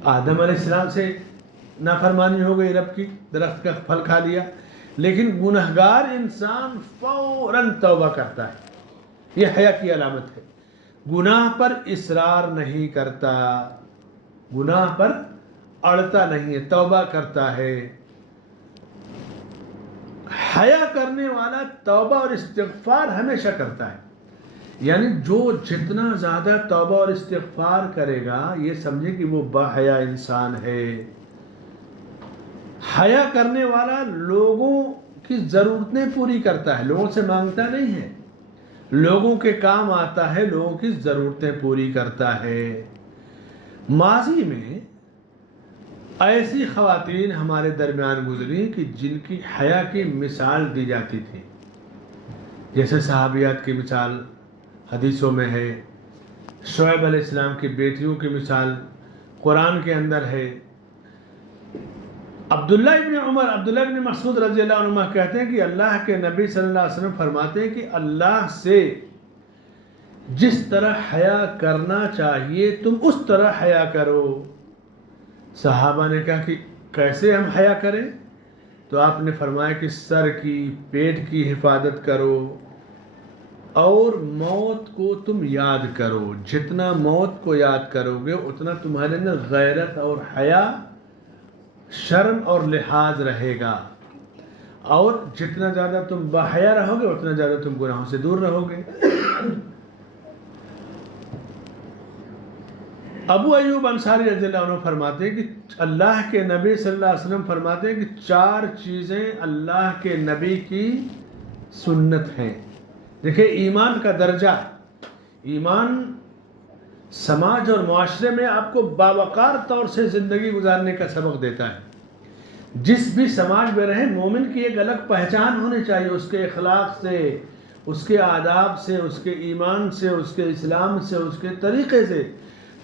آدم علیہ السلام سے نافرمانی ہو گئی، رب کی درخت کا پھل کھا لیا، لیکن گنہگار انسان فوراً توبہ کرتا ہے، یہ حیا کی علامت ہے۔ گناہ پر اصرار نہیں کرتا، گناہ پر اڑتا نہیں ہے، توبہ کرتا ہے۔ حیا کرنے والا توبہ اور استغفار ہمیشہ کرتا ہے، یعنی جو جتنا زیادہ توبہ اور استغفار کرے گا یہ سمجھے کہ وہ باحیا انسان ہے۔ حیا کرنے والا لوگوں کی ضرورتیں پوری کرتا ہے، لوگوں سے مانگتا نہیں ہے، لوگوں کے کام آتا ہے، لوگوں کی ضرورتیں پوری کرتا ہے۔ ماضی میں ایسی خواتین ہمارے درمیان گزری کہ جن کی حیا کی مثال دی جاتی تھی، جیسے صحابیات کی مثال حدیثوں میں ہے، شعیب علیہ السلام کی بیٹیوں کی مثال قرآن کے اندر ہے۔ عبداللہ ابن مسعود رضی اللہ عنہ کہتے ہیں کہ اللہ کے نبی صلی اللہ علیہ وسلم فرماتے ہیں کہ اللہ سے جس طرح حیا کرنا چاہیے تم اس طرح حیا کرو۔ صحابہ نے کہا کہ کیسے ہم حیا کریں؟ تو آپ نے فرمایا کہ سر کی، پیٹ کی حفاظت کرو اور موت کو تم یاد کرو، جتنا موت کو یاد کرو گے اتنا تمہارے اندر غیرت اور حیا، شرم اور لحاظ رہے گا، اور جتنا زیادہ تم باحیا رہو گے اتنا زیادہ تم گناہوں سے دور رہو گے۔ ابو ایوب انصاری رضی اللہ عنہ فرماتے ہیں کہ اللہ کے نبی صلی اللہ علیہ وسلم فرماتے ہیں کہ 4 چیزیں اللہ کے نبی کی سنت ہیں۔ دیکھیں ایمان کا درجہ، ایمان سماج اور معاشرے میں آپ کو باوقار طور سے زندگی گزارنے کا سبق دیتا ہے۔ جس بھی سماج میں رہے مومن کی ایک الگ پہچان ہونی چاہیے، اس کے اخلاق سے، اس کے آداب سے، اس کے ایمان سے، اس کے اسلام سے، اس کے طریقے سے۔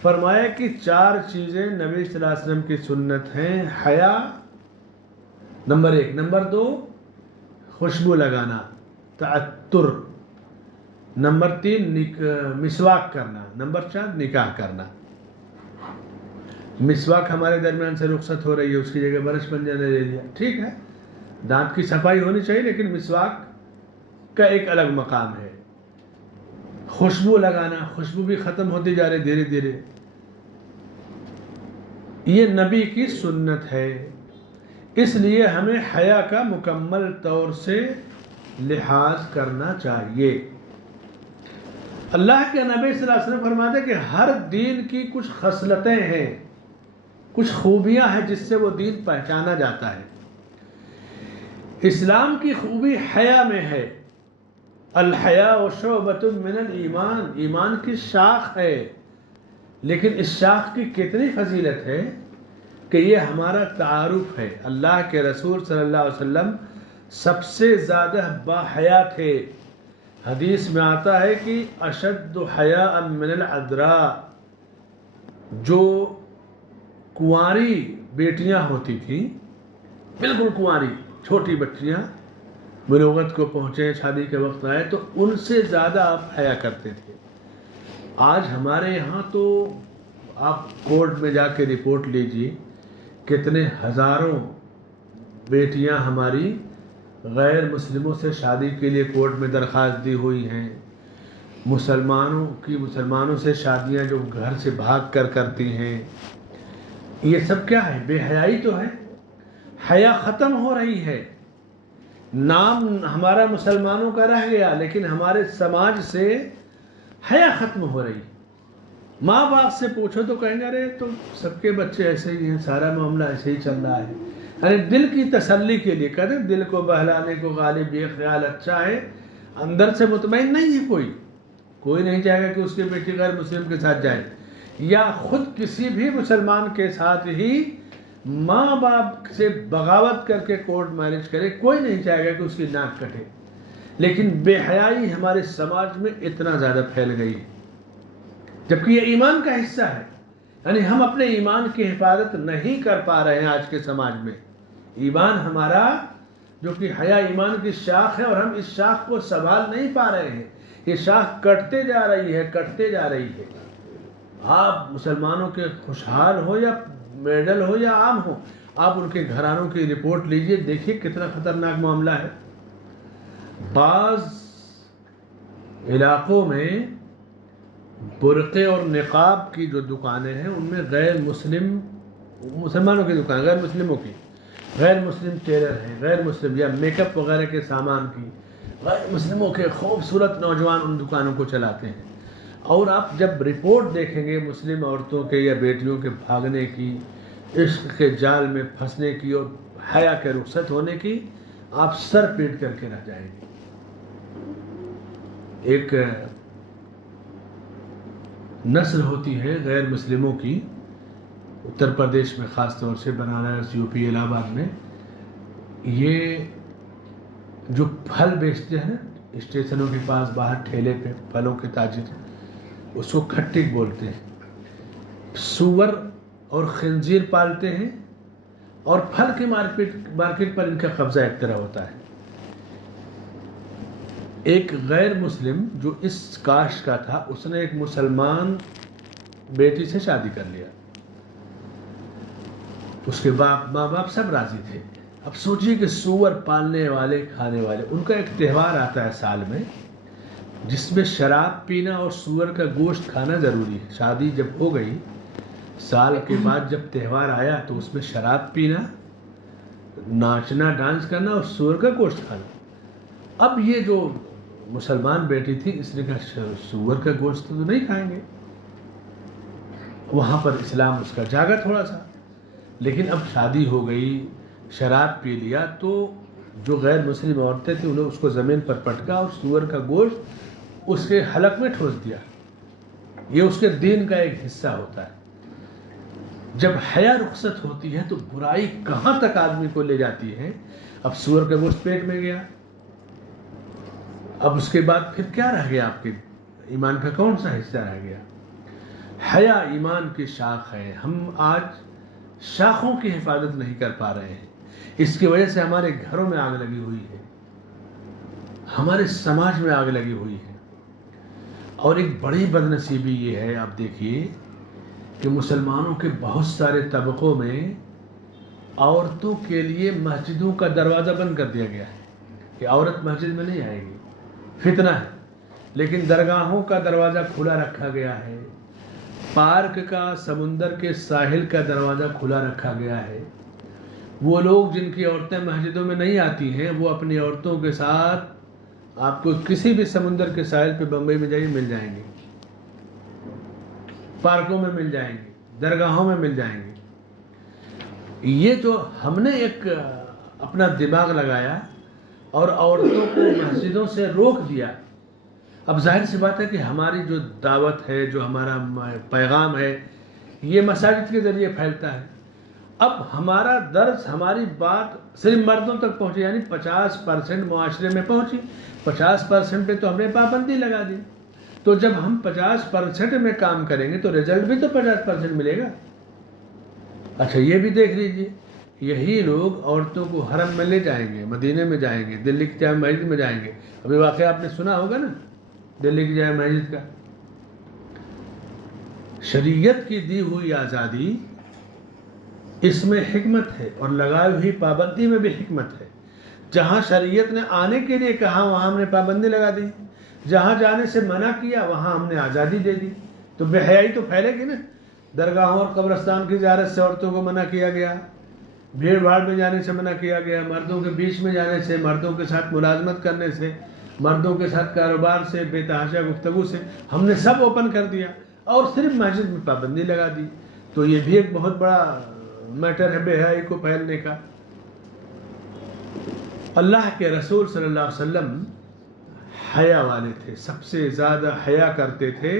فرمایا کہ 4 چیزیں نبی صلی اللہ علیہ وسلم کی سنت ہیں۔ حیا نمبر 1، نمبر 2 خوشبو لگانا، تعطر، نمبر 3 مسواک کرنا، نمبر 4 نکاح کرنا۔ مسواک ہمارے درمیان سے رخصت ہو رہی ہے، اس کی جگہ برش پنجہ نے لے لیا، ٹھیک ہے، دانت کی صفائی ہونی چاہیے لیکن مسواک کا ایک الگ مقام ہے۔ خوشبو لگانا، خوشبو بھی ختم ہوتی جا رہی دھیرے دھیرے، یہ نبی کی سنت ہے۔ اس لیے ہمیں حیا کا مکمل طور سے لحاظ کرنا چاہیے۔ اللہ کے نبی صلی اللہ علیہ وسلم فرماتے ہیں کہ ہر دین کی کچھ خصلتیں ہیں، کچھ خوبیاں ہیں جس سے وہ دین پہچانا جاتا ہے۔ اسلام کی خوبی حیا میں ہے، الحیاء شعبۃ من الایمان، ایمان کی شاخ ہے، لیکن اس شاخ کی کتنی فضیلت ہے کہ یہ ہمارا تعارف ہے۔ اللہ کے رسول صلی اللہ علیہ وسلم سب سے زیادہ باحیا تھے۔ حدیث میں آتا ہے کہ اشد حیاء من العذراء، جو کنواری بیٹیاں ہوتی تھیں، بالکل کنواری چھوٹی بچیاں، بلوغت کو پہنچے، شادی کے وقت آئے، تو ان سے زیادہ آپ حیا کرتے تھے۔ آج ہمارے یہاں تو آپ کورٹ میں جا کے رپورٹ لیجئے کتنے ہزاروں بیٹیاں ہماری غیر مسلموں سے شادی کے لیے کورٹ میں درخواست دی ہوئی ہیں. مسلمانوں سے شادیاں جو گھر سے بھاگ کر کرتی ہیں. یہ سب کیا ہے؟ بے حیائی تو ہے. حیا ختم ہو رہی ہے. نام ہمارا مسلمانوں کا رہ گیا لیکن ہمارے سماج سے حیا ختم ہو رہی. ماں باپ سے پوچھو تو کہیں گے ارے تو سب کے بچے ایسے ہی ہیں، سارا معاملہ ایسے ہی چل رہا ہے. ارے دل کی تسلی کے لیے کہتے ہیں، دل کو بہلانے کو غالب یہ خیال اچھا ہے، اندر سے مطمئن نہیں ہے. کوئی نہیں چاہے گا کہ اس کی بیٹی غیر مسلم کے ساتھ جائے، یا خود کسی بھی مسلمان کے ساتھ ہی ماں باپ سے بغاوت کر کے کورٹ میرج کرے. کوئی نہیں چاہے گا کہ اس کی ناک کٹے. لیکن بے حیائی ہمارے سماج میں اتنا زیادہ پھیل گئی ہے، جبکہ یہ ایمان کا حصہ ہے. یعنی ہم اپنے ایمان کی حفاظت نہیں کر پا رہے ہیں آج کے سماج میں. ایمان ہمارا جو کہ حیا ایمان کی شاخ ہے، اور ہم اس شاخ کو سنبھال نہیں پا رہے ہیں. یہ شاخ کٹتے جا رہی ہے. آپ مسلمانوں کے خوشحال ہو یا میڈل ہو یا عام ہو، آپ ان کے گھرانوں کی رپورٹ لیجئے، دیکھیے کتنا خطرناک معاملہ ہے. بعض علاقوں میں برقعے اور نقاب کی جو دکانیں ہیں ان میں مسلمانوں کی دکان، غیر مسلموں کی، غیر مسلم ٹیلر ہیں، غیر مسلم یا میک اپ وغیرہ کے سامان کی، غیر مسلموں کے خوبصورت نوجوان ان دکانوں کو چلاتے ہیں. اور آپ جب رپورٹ دیکھیں گے مسلم عورتوں کے یا بیٹیوں کے بھاگنے کی، عشق کے جال میں پھنسنے کی اور حیا کے رخصت ہونے کی، آپ سر پیٹ کر کے رہ جائیں گے. ایک نسل ہوتی ہے غیر مسلموں کی، اتر پردیش میں خاص طور سے، بنارس، یو پی، الہ آباد میں، یہ جو پھل بیچتے ہیں اسٹیشنوں کے پاس باہر ٹھیلے پہ پھلوں کے تاجر، اس کو کھٹک بولتے ہیں. سور اور خنزیر پالتے ہیں اور پھل کی مارکیٹ پر ان کا قبضہ ایک طرح ہوتا ہے. ایک غیر مسلم جو اس کاسٹ کا تھا، اس نے ایک مسلمان بیٹی سے شادی کر لیا. اس کے ماں باپ سب راضی تھے. اب سوچیے کہ سور پالنے والے، کھانے والے، ان کا ایک تہوار آتا ہے سال میں جس میں شراب پینا اور سور کا گوشت کھانا ضروری ہے. شادی جب ہو گئی، سال کے بعد جب تہوار آیا تو اس میں شراب پینا، ناچنا، ڈانس کرنا اور سور کا گوشت کھانا. اب یہ جو مسلمان بیٹی تھی، اس نے کہا سور کا گوشت تو نہیں کھائیں گے. وہاں پر اسلام اس کا جاگا تھوڑا سا. لیکن اب شادی ہو گئی، شراب پی لیا، تو جو غیر مسلم عورتیں تھیں انہوں نے اس کو زمین پر پٹکا اور سور کا گوشت اس کے حلق میں ٹھوس دیا. یہ اس کے دین کا ایک حصہ ہوتا ہے. جب حیا رخصت ہوتی ہے تو برائی کہاں تک آدمی کو لے جاتی ہے. اب سور کا گوشت پیٹ میں گیا، اب اس کے بعد پھر کیا رہ گیا؟ آپ کے ایمان کا کون سا حصہ رہ گیا؟ حیا ایمان کی شاخ ہے. ہم آج شاخوں کی حفاظت نہیں کر پا رہے ہیں. اس کی وجہ سے ہمارے گھروں میں آگ لگی ہوئی ہے، ہمارے سماج میں آگ لگی ہوئی ہے. اور ایک بڑی بدنصیبی یہ ہے، آپ دیکھیے کہ مسلمانوں کے بہت سارے طبقوں میں عورتوں کے لیے مسجدوں کا دروازہ بند کر دیا گیا ہے کہ عورت مسجد میں نہیں آئے گی، فتنہ ہے. لیکن درگاہوں کا دروازہ کھلا رکھا گیا ہے، پارک کا، سمندر کے ساحل کا دروازہ کھلا رکھا گیا ہے. وہ لوگ جن کی عورتیں مسجدوں میں نہیں آتی ہیں، وہ اپنی عورتوں کے ساتھ آپ کو کسی بھی سمندر کے ساحل پہ بمبئی میں جائیے مل جائیں گے، پارکوں میں مل جائیں گے، درگاہوں میں مل جائیں گے. یہ جو ہم نے ایک اپنا دماغ لگایا اور عورتوں کو مسجدوں سے روک دیا. اب ظاہر سی بات ہے کہ ہماری جو دعوت ہے، جو ہمارا پیغام ہے، یہ مساجد کے ذریعے پھیلتا ہے. اب ہمارا درس، ہماری بات صرف مردوں تک پہنچی، یعنی 50% معاشرے میں پہنچی. 50% پہ تو ہم نے پابندی لگا دی. تو جب ہم 50% میں کام کریں گے تو رزلٹ بھی تو 50% ملے گا. اچھا یہ بھی دیکھ لیجئے، یہی لوگ عورتوں کو حرم میں لے جائیں گے، مدینے میں جائیں گے، دلی کی جامع مسجد میں جائیں گے. ابھی واقعہ آپ نے سنا ہوگا نا دلی کی جامع مسجد کا. شریعت کی دی ہوئی آزادی اس میں حکمت ہے اور لگائی ہوئی پابندی میں بھی حکمت ہے. جہاں شریعت نے آنے کے لیے کہا وہاں ہم نے پابندی لگا دی، جہاں جانے سے منع کیا وہاں ہم نے آزادی دے دی. تو بے حیائی تو پھیلے گی نا. درگاہوں اور قبرستان کی زیارت سے عورتوں کو منع کیا گیا، بھیڑ بھاڑ میں جانے سے منع کیا گیا، مردوں کے بیچ میں جانے سے، مردوں کے ساتھ ملازمت کرنے سے، مردوں کے ساتھ کاروبار سے، بے تحاشا گفتگو سے، ہم نے سب اوپن کر دیا اور صرف مسجد میں پابندی لگا دی. تو یہ بھی ایک بہت بڑا میٹر ہے بے حیائی کو پھیلنے کا. اللہ کے رسول صلی اللہ علیہ وسلم حیا والے تھے، سب سے زیادہ حیا کرتے تھے،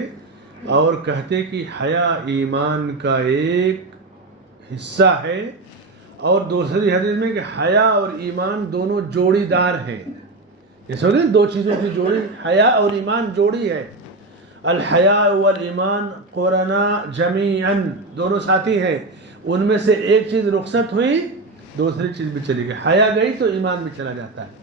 اور کہتے کہ حیا ایمان کا ایک حصہ ہے. اور دوسری حدیث میں کہ حیا اور ایمان دونوں جوڑی دار ہیں. یہ سمجھیں دو چیزوں کی جوڑی، حیا اور ایمان جوڑی ہے. الحیاء والایمان قرنا جمیعا، دونوں ساتھی ہیں. ان میں سے ایک چیز رخصت ہوئی دوسری چیز بھی چلی گئی. حیا گئی تو ایمان بھی چلا جاتا ہے.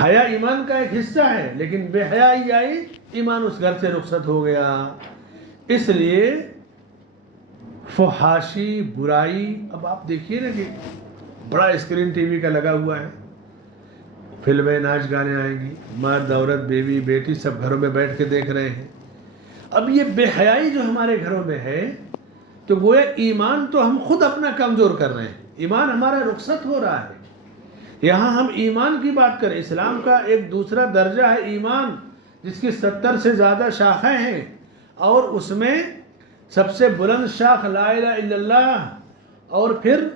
حیا ایمان کا ایک حصہ ہے، لیکن بے حیائی آئی ایمان اس گھر سے رخصت ہو گیا. اس لیے فحاشی برائی، اب آپ دیکھیے نا کہ بڑا اسکرین ٹی وی کا لگا ہوا ہے، فلمیں ناچ گانے آئیں گی، مرد عورت بیوی بیٹی سب گھروں میں بیٹھ کے دیکھ رہے ہیں. اب یہ بے حیائی جو ہمارے گھروں میں ہے تو گویا ایمان تو ہم خود اپنا کمزور کر رہے ہیں، ایمان ہمارا رخصت ہو رہا ہے. یہاں ہم ایمان کی بات کریں، اسلام کا ایک دوسرا درجہ ہے ایمان، جس کی 70 سے زیادہ شاخیں ہیں، اور اس میں سب سے بلند شاخ لا الہ الا اللہ، اور پھر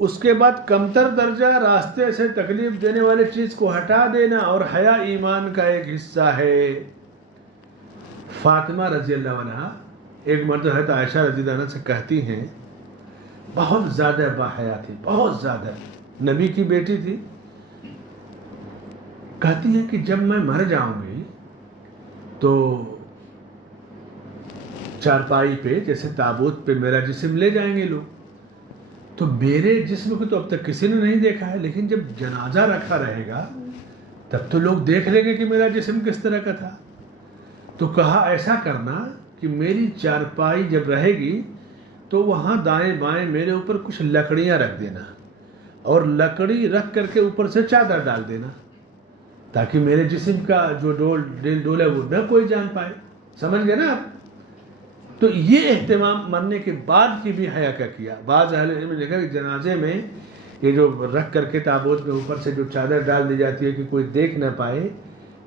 اس کے بعد کمتر درجہ راستے سے تکلیف دینے والی چیز کو ہٹا دینا، اور حیا ایمان کا ایک حصہ ہے. فاطمہ رضی اللہ عنہ ایک مرتبہ حضرت عائشہ رضی اللہ عنہ سے کہتی ہیں، بہت زیادہ باحیا تھی، بہت زیادہ، نبی کی بیٹی تھی. کہتی ہیں کہ جب میں مر جاؤں گی تو چارپائی پہ جیسے تابوت پہ میرا جسم لے جائیں گے لوگ، تو میرے جسم کو تو اب تک کسی نے نہیں دیکھا ہے، لیکن جب جنازہ رکھا رہے گا تب تو لوگ دیکھ لیں گے کہ میرا جسم کس طرح کا تھا. تو کہا ایسا کرنا کہ میری چارپائی جب رہے گی تو وہاں دائیں بائیں میرے اوپر کچھ لکڑیاں رکھ دینا، اور لکڑی رکھ کر کے اوپر سے چادر ڈال دینا، تاکہ میرے جسم کا جو ڈول ہے وہ نہ کوئی جان پائے. سمجھ گئے نا آپ؟ تو یہ اہتمام مرنے کے بعد کی بھی حیا کا کیا. بعض اہل علم نے لکھا کہ جنازے میں یہ جو رکھ کر کے تابوت میں اوپر سے جو چادر ڈال دی جاتی ہے کہ کوئی دیکھ نہ پائے،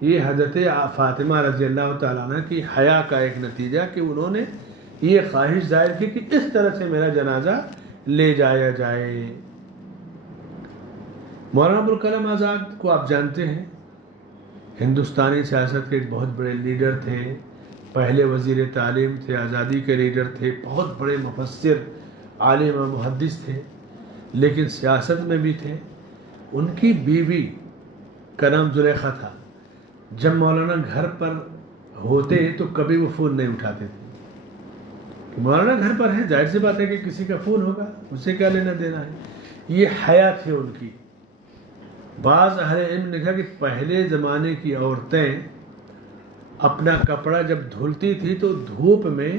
یہ حضرت فاطمہ رضی اللہ تعالیٰ عنہ کی حیا کا ایک نتیجہ کہ انہوں نے یہ خواہش ظاہر کی کہ اس طرح سے میرا جنازہ لے جایا جائے. مولانا ابوالکلام آزاد کو آپ جانتے ہیں، ہندوستانی سیاست کے ایک بہت بڑے لیڈر تھے، پہلے وزیر تعلیم تھے، آزادی کے لیڈر تھے، بہت بڑے مفسر، عالم و محدث تھے، لیکن سیاست میں بھی تھے. ان کی بیوی کا نام زلیخا تھا. جب مولانا گھر پر ہوتے تو کبھی وہ فون نہیں اٹھاتے تھے. مولانا گھر پر ہیں، ظاہر سی بات ہے کہ کسی کا فون ہوگا، اس سے کیا لینا دینا ہے. یہ حیا تھی ان کی. بعض اہل علم نے کہا کہ پہلے زمانے کی عورتیں اپنا کپڑا جب دھلتی تھی تو دھوپ میں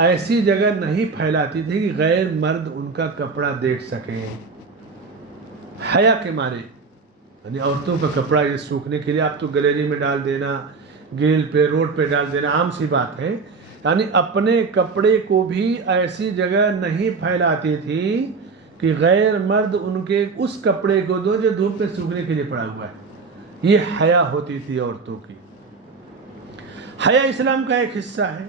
ایسی جگہ نہیں پھیلاتی تھی کہ غیر مرد ان کا کپڑا دیکھ سکیں، حیا کے مارے. یعنی عورتوں کا کپڑا یہ سوکھنے کے لیے آپ تو گلیری میں ڈال دینا، گیل پہ، روڈ پہ ڈال دینا عام سی بات ہے. یعنی اپنے کپڑے کو بھی ایسی جگہ نہیں پھیلاتی تھی کہ غیر مرد ان کے اس کپڑے کو دو جو دھوپ پہ سوکھنے کے لیے پڑا ہوا ہے. یہ حیا ہوتی تھی عورتوں کی. حیا اسلام کا ایک حصہ ہے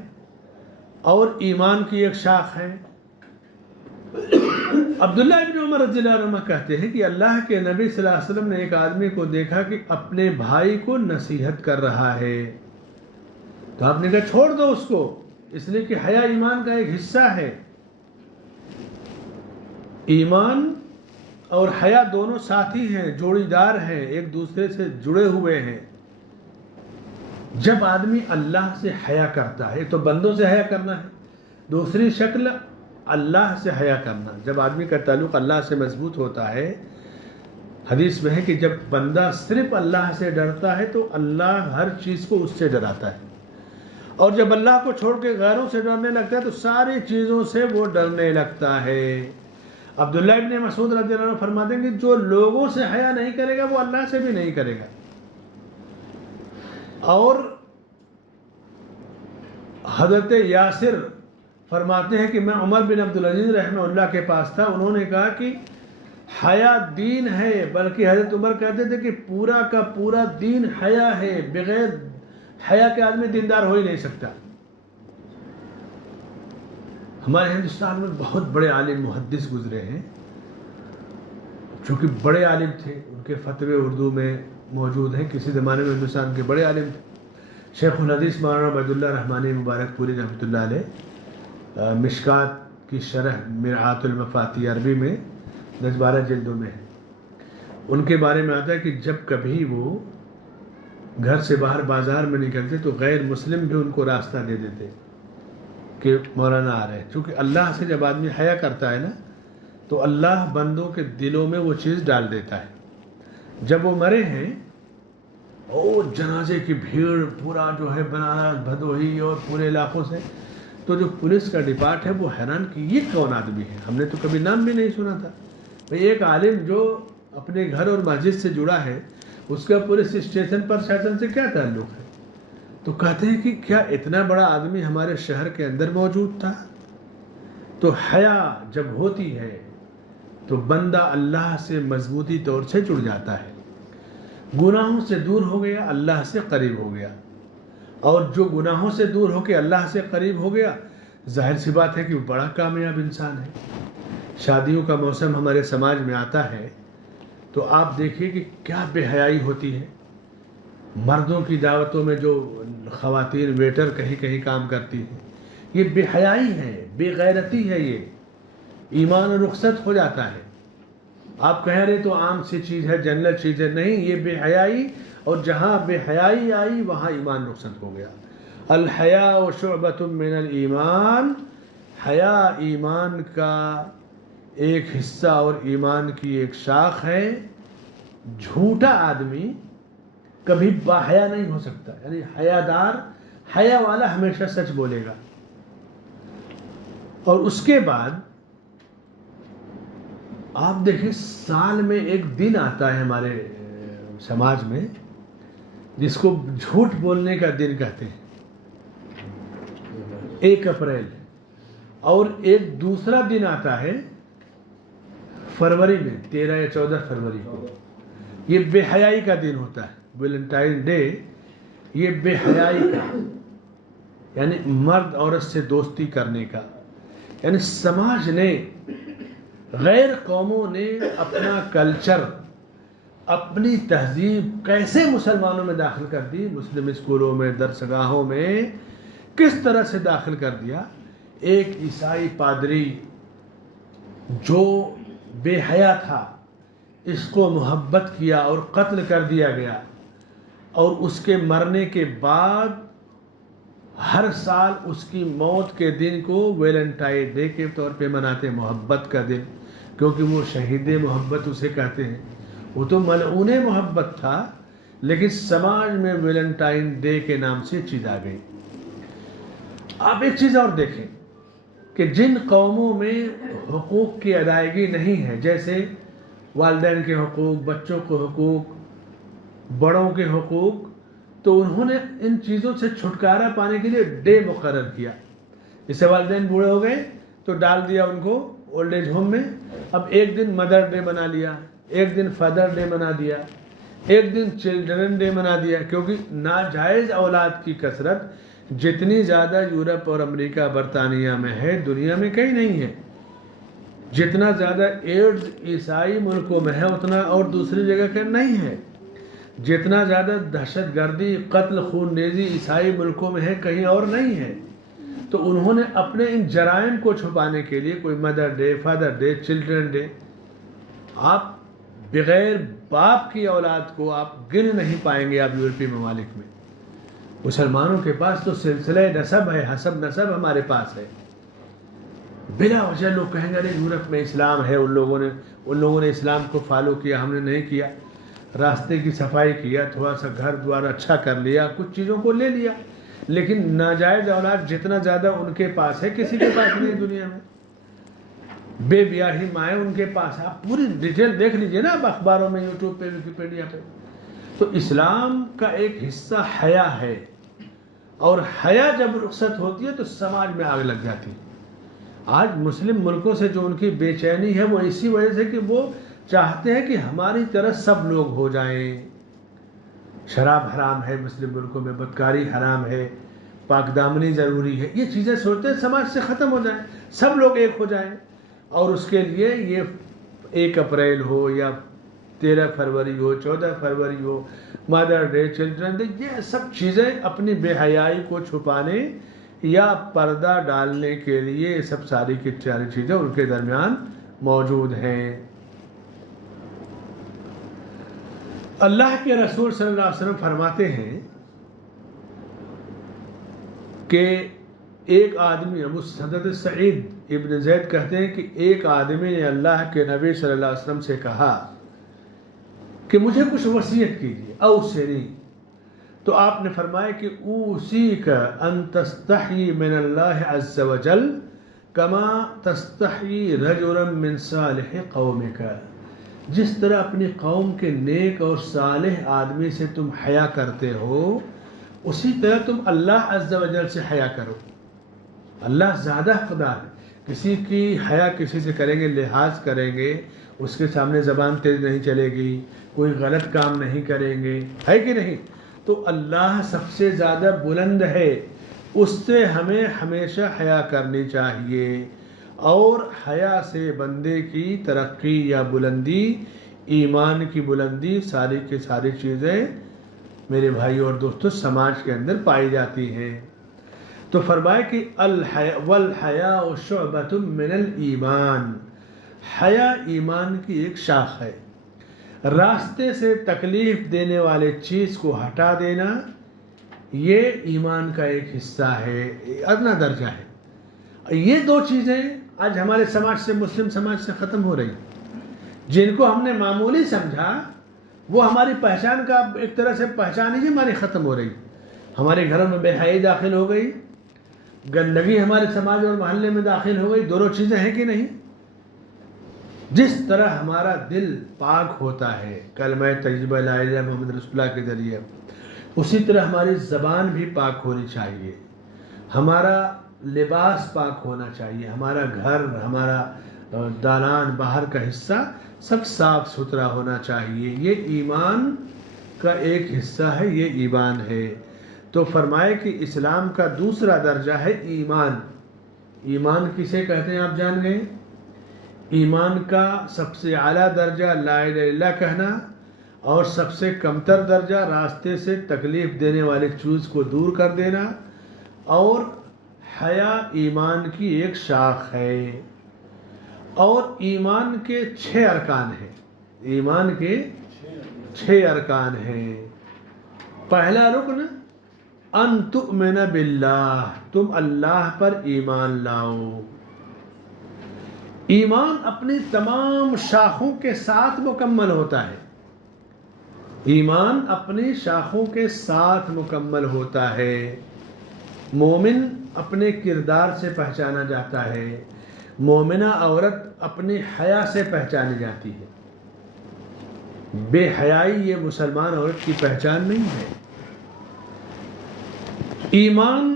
اور ایمان کی ایک شاخ ہے. عبداللہ ابن عمر رضی اللہ عنہ کہتے ہیں کہ اللہ کے نبی صلی اللہ علیہ وسلم نے ایک آدمی کو دیکھا کہ اپنے بھائی کو نصیحت کر رہا ہے، تو آپ نے کہا چھوڑ دو اس کو، اس لیے کہ حیا ایمان کا ایک حصہ ہے. ایمان اور حیا دونوں ساتھی ہیں، جوڑی دار ہیں، ایک دوسرے سے جڑے ہوئے ہیں. جب آدمی اللہ سے حیا کرتا ہے تو بندوں سے حیا کرنا ہے، دوسری شکل اللہ سے حیا کرنا. جب آدمی کا تعلق اللہ سے مضبوط ہوتا ہے، حدیث میں ہے کہ جب بندہ صرف اللہ سے ڈرتا ہے تو اللہ ہر چیز کو اس سے ڈراتا ہے، اور جب اللہ کو چھوڑ کے غیروں سے ڈرنے لگتا ہے تو ساری چیزوں سے وہ ڈرنے لگتا ہے۔ عبداللہ ابن مسعود رضی اللہ عنہ فرماتے ہیں کہ جو لوگوں سے حیا نہیں کرے گا وہ اللہ سے بھی نہیں کرے گا۔ اور حضرت یاسر فرماتے ہیں کہ میں عمر بن عبدالعزیز رحمہ اللہ کے پاس تھا، انہوں نے کہا کہ حیا دین ہے، بلکہ حضرت عمر کہتے تھے کہ پورا کا پورا دین حیا ہے، بغیر حیا کے آدمی دیندار ہو ہی نہیں سکتا۔ ہمارے ہندوستان میں بہت بڑے عالم محدث گزرے ہیں جو کہ بڑے عالم تھے، ان کے فتوے اردو میں موجود ہیں، کسی زمانے میں ہندوستان کے بڑے عالم تھے۔ شیخ الحدیث مولانا عبید اللہ رحمانی مبارک پوری رحمۃ اللہ علیہ، مشکات کی شرح مرآت المفاتی عربی میں 10-12 جلدوں میں ہے، ان کے بارے میں آتا ہے کہ جب کبھی وہ گھر سے باہر بازار میں نکلتے تو غیر مسلم بھی ان کو راستہ دے دیتے کہ مولانا آ رہے ہیں، چونکہ اللہ سے جب آدمی حیا کرتا ہے نا تو اللہ بندوں کے دلوں میں وہ چیز ڈال دیتا ہے۔ جب وہ مرے ہیں اور جنازے کی بھیڑ پورا جو ہے بنارس بھدوہی اور پورے علاقوں سے، تو جو پولیس کا ڈپارٹ ہے وہ حیران کہ یہ کون آدمی ہے، ہم نے تو کبھی نام بھی نہیں سنا تھا۔ بھئی ایک عالم جو اپنے گھر اور مسجد سے جڑا ہے، اس کا پولیس اسٹیشن پر شیطان سے کیا تعلق ہے؟ تو کہتے ہیں کہ کیا اتنا بڑا آدمی ہمارے شہر کے اندر موجود تھا؟ تو حیا جب ہوتی ہے تو بندہ اللہ سے مضبوطی طور سے جڑ جاتا ہے، گناہوں سے دور ہو گیا، اللہ سے قریب ہو گیا، اور جو گناہوں سے دور ہو کے اللہ سے قریب ہو گیا، ظاہر سی بات ہے کہ وہ بڑا کامیاب انسان ہے۔ شادیوں کا موسم ہمارے سماج میں آتا ہے تو آپ دیکھیے کہ کیا بے حیائی ہوتی ہے۔ مردوں کی دعوتوں میں جو خواتین ویٹر کہیں کہیں کام کرتی ہیں، یہ بے حیائی ہے، بے غیرتی ہے، یہ ایمان رخصت ہو جاتا ہے۔ آپ کہہ رہے تو عام سی چیز ہے، جنرل چیز ہے، نہیں، یہ بے حیائی، اور جہاں بے حیائی آئی وہاں ایمان رخصت ہو گیا۔ الحیاء شعبۃ من الایمان، حیا ایمان کا ایک حصہ اور ایمان کی ایک شاخ ہے۔ جھوٹا آدمی کبھی باحیا نہیں ہو سکتا، یعنی حیادار، حیا والا ہمیشہ سچ بولے گا۔ اور اس کے بعد آپ دیکھیں سال میں ایک دن آتا ہے ہمارے سماج میں جس کو جھوٹ بولنے کا دن کہتے ہیں، 1 اپریل، اور ایک دوسرا دن آتا ہے فروری میں 13 یا 14 فروری کو، یہ بے حیائی کا دن ہوتا ہے، ویلنٹائن ڈے، یہ بے حیائی کا، یعنی مرد عورت سے دوستی کرنے کا۔ یعنی سماج نے، غیر قوموں نے اپنا کلچر، اپنی تہذیب کیسے مسلمانوں میں داخل کر دی، مسلم اسکولوں میں، درسگاہوں میں کس طرح سے داخل کر دیا۔ ایک عیسائی پادری جو بے حیا تھا، اس کو محبت کیا اور قتل کر دیا گیا، اور اس کے مرنے کے بعد ہر سال اس کی موت کے دن کو ویلنٹائن ڈے کے طور پہ مناتے ہیں، محبت کا دن، کیونکہ وہ شہید محبت اسے کہتے ہیں۔ وہ تو ملعون محبت تھا، لیکن سماج میں ویلنٹائن ڈے کے نام سے چیز آ گئی۔ آپ ایک چیز اور دیکھیں کہ جن قوموں میں حقوق کی ادائیگی نہیں ہے، جیسے والدین کے حقوق، بچوں کے حقوق، بڑوں کے حقوق، تو انہوں نے ان چیزوں سے چھٹکارا پانے کے لیے ڈے مقرر کیا۔ جیسے والدین بوڑھے ہو گئے تو ڈال دیا ان کو اولڈ ایج ہوم میں، اب ایک دن مدر ڈے بنا لیا، ایک دن فادر ڈے بنا دیا، ایک دن چلڈرن ڈے بنا دیا، کیونکہ ناجائز اولاد کی کثرت جتنی زیادہ یورپ اور امریکہ برطانیہ میں ہے، دنیا میں کہیں نہیں ہے۔ جتنا زیادہ ایڈز عیسائی ملکوں میں ہے اتنا اور دوسری جگہ کا نہیں ہے۔ جتنا زیادہ دہشت گردی، قتل، خون ریزی عیسائی ملکوں میں ہے، کہیں اور نہیں ہے۔ تو انہوں نے اپنے ان جرائم کو چھپانے کے لیے کوئی mother day, father day, children day, آپ بغیر باپ کی اولاد کو آپ گن نہیں پائیں گے آپ یورپی ممالک میں۔ مسلمانوں کے پاس تو سلسلہ نسب ہے، حسب نسب ہمارے پاس ہے۔ بلا وجہ لوگ کہیں گے نہیں یورپ میں اسلام ہے، ان لوگوں نے اسلام کو فالو کیا، ہم نے نہیں کیا۔ راستے کی صفائی کیا، تھوڑا سا گھر دوار اچھا کر لیا، کچھ چیزوں کو لے لیا، لیکن ناجائز اولاد جتنا زیادہ ان کے پاس ہے کسی کے پاس نہیں دنیا میں. بے بیاہی مائیں ان کے پاس ہے. آپ پوری ڈیٹیل دیکھ لیجئے نا آپ اخباروں میں، یوٹیوب پہ، ویکیپیڈیا پہ. تو اسلام کا ایک حصہ حیا ہے، اور حیا جب رخصت ہوتی ہے تو سماج میں آگ لگ جاتی ہے. آج مسلم ملکوں سے جو ان کی بے چینی ہے وہ اسی وجہ سے کہ وہ چاہتے ہیں کہ ہماری طرح سب لوگ ہو جائیں. شراب حرام ہے مسلم ملکوں میں، بدکاری حرام ہے، پاک دامنی ضروری ہے. یہ چیزیں سوچتے ہیں سماج سے ختم ہو جائیں، سب لوگ ایک ہو جائیں. اور اس کے لیے یہ 1 اپریل ہو یا 13 فروری ہو، 14 فروری ہو، مدر ڈے، چلڈرن ڈے، یہ سب چیزیں اپنی بے حیائی کو چھپانے یا پردہ ڈالنے کے لیے یہ سب ساری کی ساری چیزیں ان کے درمیان موجود ہیں. اللہ کے رسول صلی اللہ علیہ وسلم فرماتے ہیں کہ ایک آدمی، ابو حضرت سعید ابن زید کہتے ہیں کہ ایک آدمی نے اللہ کے نبی صلی اللہ علیہ وسلم سے کہا کہ مجھے کچھ وصیت کیجیے، اوصنی. تو آپ نے فرمایا کہ اوصیک ان تستحی من اللہ عز وجل کما تستحی رجلا من صالح قومک. جس طرح اپنی قوم کے نیک اور صالح آدمی سے تم حیا کرتے ہو، اسی طرح تم اللہ عز و جل سے حیا کرو. اللہ زیادہ حقدار ہے. کسی کی حیا کسی سے کریں گے، لحاظ کریں گے، اس کے سامنے زبان تیز نہیں چلے گی، کوئی غلط کام نہیں کریں گے، ہے کہ نہیں؟ تو اللہ سب سے زیادہ بلند ہے، اس سے ہمیں ہمیشہ حیا کرنی چاہیے. اور حیا سے بندے کی ترقی یا بلندی، ایمان کی بلندی، ساری کی ساری چیزیں میرے بھائی اور دوستو سماج کے اندر پائی جاتی ہیں. تو فرمائے کہ والحیاء شعبۃ من الایمان، حیا ایمان کی ایک شاخ ہے. راستے سے تکلیف دینے والے چیز کو ہٹا دینا یہ ایمان کا ایک حصہ ہے، ادنا درجہ ہے. یہ 2 چیزیں آج ہمارے سماج سے، مسلم سماج سے ختم ہو رہی. جن کو ہم نے معمولی سمجھا وہ ہماری پہچان کا ایک طرح سے پہچان ہی ہماری ختم ہو رہی. ہمارے گھروں میں بے حیائی داخل ہو گئی، گندگی ہمارے سماج اور محلے میں داخل ہو گئی. دونوں چیزیں ہیں کہ نہیں؟ جس طرح ہمارا دل پاک ہوتا ہے کلمہ طیبہ لا الہ الا محمد رسول اللہ کے ذریعے، اسی طرح ہماری زبان بھی پاک ہونی چاہیے، ہمارا لباس پاک ہونا چاہیے، ہمارا گھر، ہمارا دالان، باہر کا حصہ سب صاف ستھرا ہونا چاہیے. یہ ایمان کا ایک حصہ ہے، یہ ایمان ہے. تو فرمائے کہ اسلام کا دوسرا درجہ ہے ایمان. ایمان کسے کہتے ہیں آپ جان گئے؟ ایمان کا سب سے اعلیٰ درجہ لا الہ الا اللہ کہنا، اور سب سے کمتر درجہ راستے سے تکلیف دینے والے چیز کو دور کر دینا. اور حیا ایمان کی ایک شاخ ہے. اور ایمان کے 6 ارکان ہیں. ایمان کے 6 ارکان ہیں. پہلا رکن ان تؤمن باللہ، تم اللہ پر ایمان لاؤ. ایمان اپنی تمام شاخوں کے ساتھ مکمل ہوتا ہے. ایمان اپنی شاخوں کے ساتھ مکمل ہوتا ہے. مومن اپنے کردار سے پہچانا جاتا ہے. مومنہ عورت اپنی حیا سے پہچانی جاتی ہے. بے حیائی یہ مسلمان عورت کی پہچان نہیں ہے. ایمان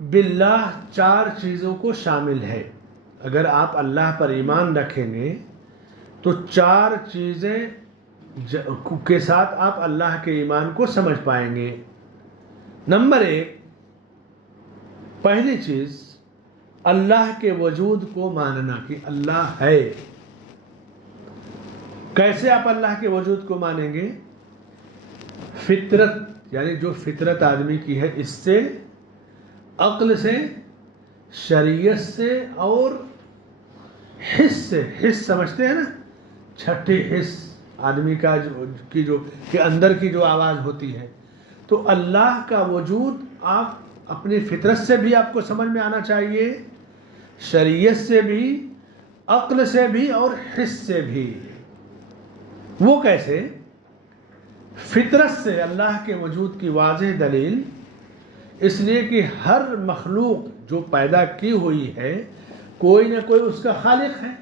باللہ 4 چیزوں کو شامل ہے. اگر آپ اللہ پر ایمان رکھیں گے تو 4 چیزیں کے ساتھ آپ اللہ کے ایمان کو سمجھ پائیں گے. نمبر 1، پہلی چیز اللہ کے وجود کو ماننا کہ اللہ ہے. کیسے آپ اللہ کے وجود کو مانیں گے؟ فطرت، یعنی جو فطرت آدمی کی ہے، اس سے، عقل سے، شریعت سے، اور حس سے. حس سمجھتے ہیں نا، 6ٹھی حس آدمی کا کہ اندر کی جو آواز ہوتی ہے. تو اللہ کا وجود آپ اپنی فطرت سے بھی آپ کو سمجھ میں آنا چاہیے، شریعت سے بھی، عقل سے بھی، اور حس سے بھی. وہ کیسے؟ فطرت سے اللہ کے وجود کی واضح دلیل اس لیے کہ ہر مخلوق جو پیدا کی ہوئی ہے کوئی نہ کوئی اس کا خالق ہے۔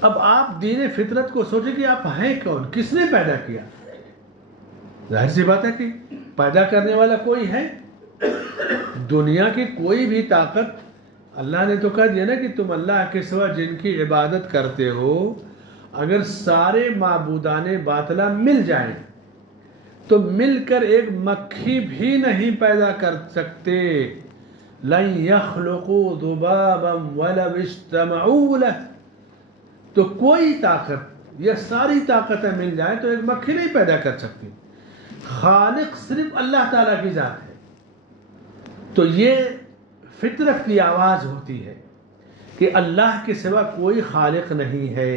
اب آپ دین فطرت کو سوچیں کہ آپ ہیں کون، کس نے پیدا کیا؟ ظاہر سی بات ہے کہ پیدا کرنے والا کوئی ہے۔ دنیا کی کوئی بھی طاقت، اللہ نے تو کہہ دیا نا کہ تم اللہ کے سوا جن کی عبادت کرتے ہو، اگر سارے معبودان باطلہ مل جائیں تو مل کر ایک مکھی بھی نہیں پیدا کر سکتے۔ لن يخلقوا ذبابا ولو اجتمعوا له، تو کوئی طاقت یا ساری طاقتیں مل جائیں تو ایک مکھی نہیں پیدا کر سکتی۔ خالق صرف اللہ تعالیٰ کی ذات ہے۔ تو یہ فطرت کی آواز ہوتی ہے کہ اللہ کے سوا کوئی خالق نہیں ہے۔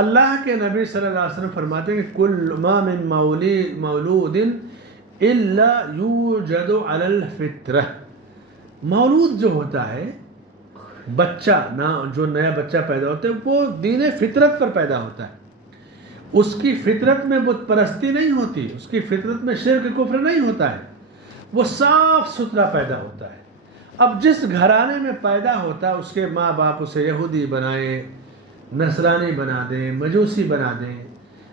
اللہ کے نبی صلی اللہ علیہ وسلم فرماتے ہیں کہ کل ما من مولود الا یوجد علی الفطرہ، مولود جو ہوتا ہے، بچہ جو نیا بچہ پیدا ہوتا ہے، وہ دین فطرت پر پیدا ہوتا ہے۔ اس کی فطرت میں بت پرستی نہیں ہوتی، اس کی فطرت میں شرک کفر نہیں ہوتا ہے، وہ صاف ستھرا پیدا ہوتا ہے۔ اب جس گھرانے میں پیدا ہوتا ہے اس کے ماں باپ اسے یہودی بنائیں، نصرانی بنا دیں، مجوسی بنا دیں،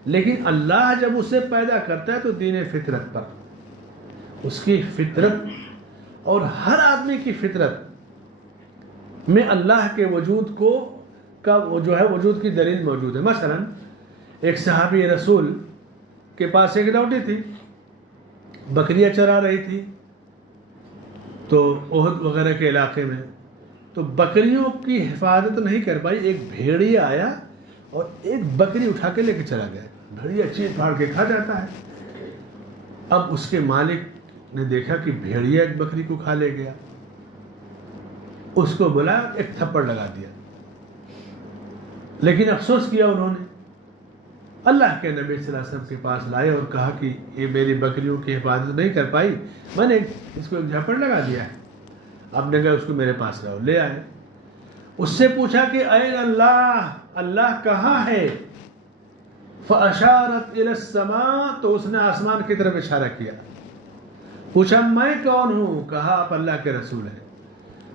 لیکن اللہ جب اسے پیدا کرتا ہے تو دین فطرت پر، اس کی فطرت اور ہر آدمی کی فطرت میں اللہ کے وجود کا جو ہے وجود کی دلیل موجود ہے۔ مثلا ایک صحابی رسول کے پاس ایک لوٹی تھی، بکریاں چرا رہی تھی تو احد وغیرہ کے علاقے میں، تو بکریوں کی حفاظت نہیں کر پائی، ایک بھیڑیا آیا اور ایک بکری اٹھا کے لے کے چلا گیا۔ بھیڑیا چیر پھاڑ کے کھا جاتا ہے۔ اب اس کے مالک نے دیکھا کہ بھیڑیا ایک بکری کو کھا لے گیا، اس کو بلا ایک تھپڑ لگا دیا، لیکن افسوس کیا انہوں نے۔ اللہ کے نبی صلی اللہ علیہ وسلم کے پاس لائے اور کہا کہ یہ میری بکریوں کی حفاظت نہیں کر پائی، میں نے اس کو ایک جھپڑ لگا دیا ہے، اب نے کہا اس کو میرے پاس لاؤ۔ لے آئے، اس سے پوچھا کہ اے اللہ، اللہ کہاں ہے؟ فاشارت الی السماء، تو اس نے آسمان کی طرف اشارہ کیا۔ پوچھا میں کون ہوں؟ کہا آپ اللہ کے رسول ہیں۔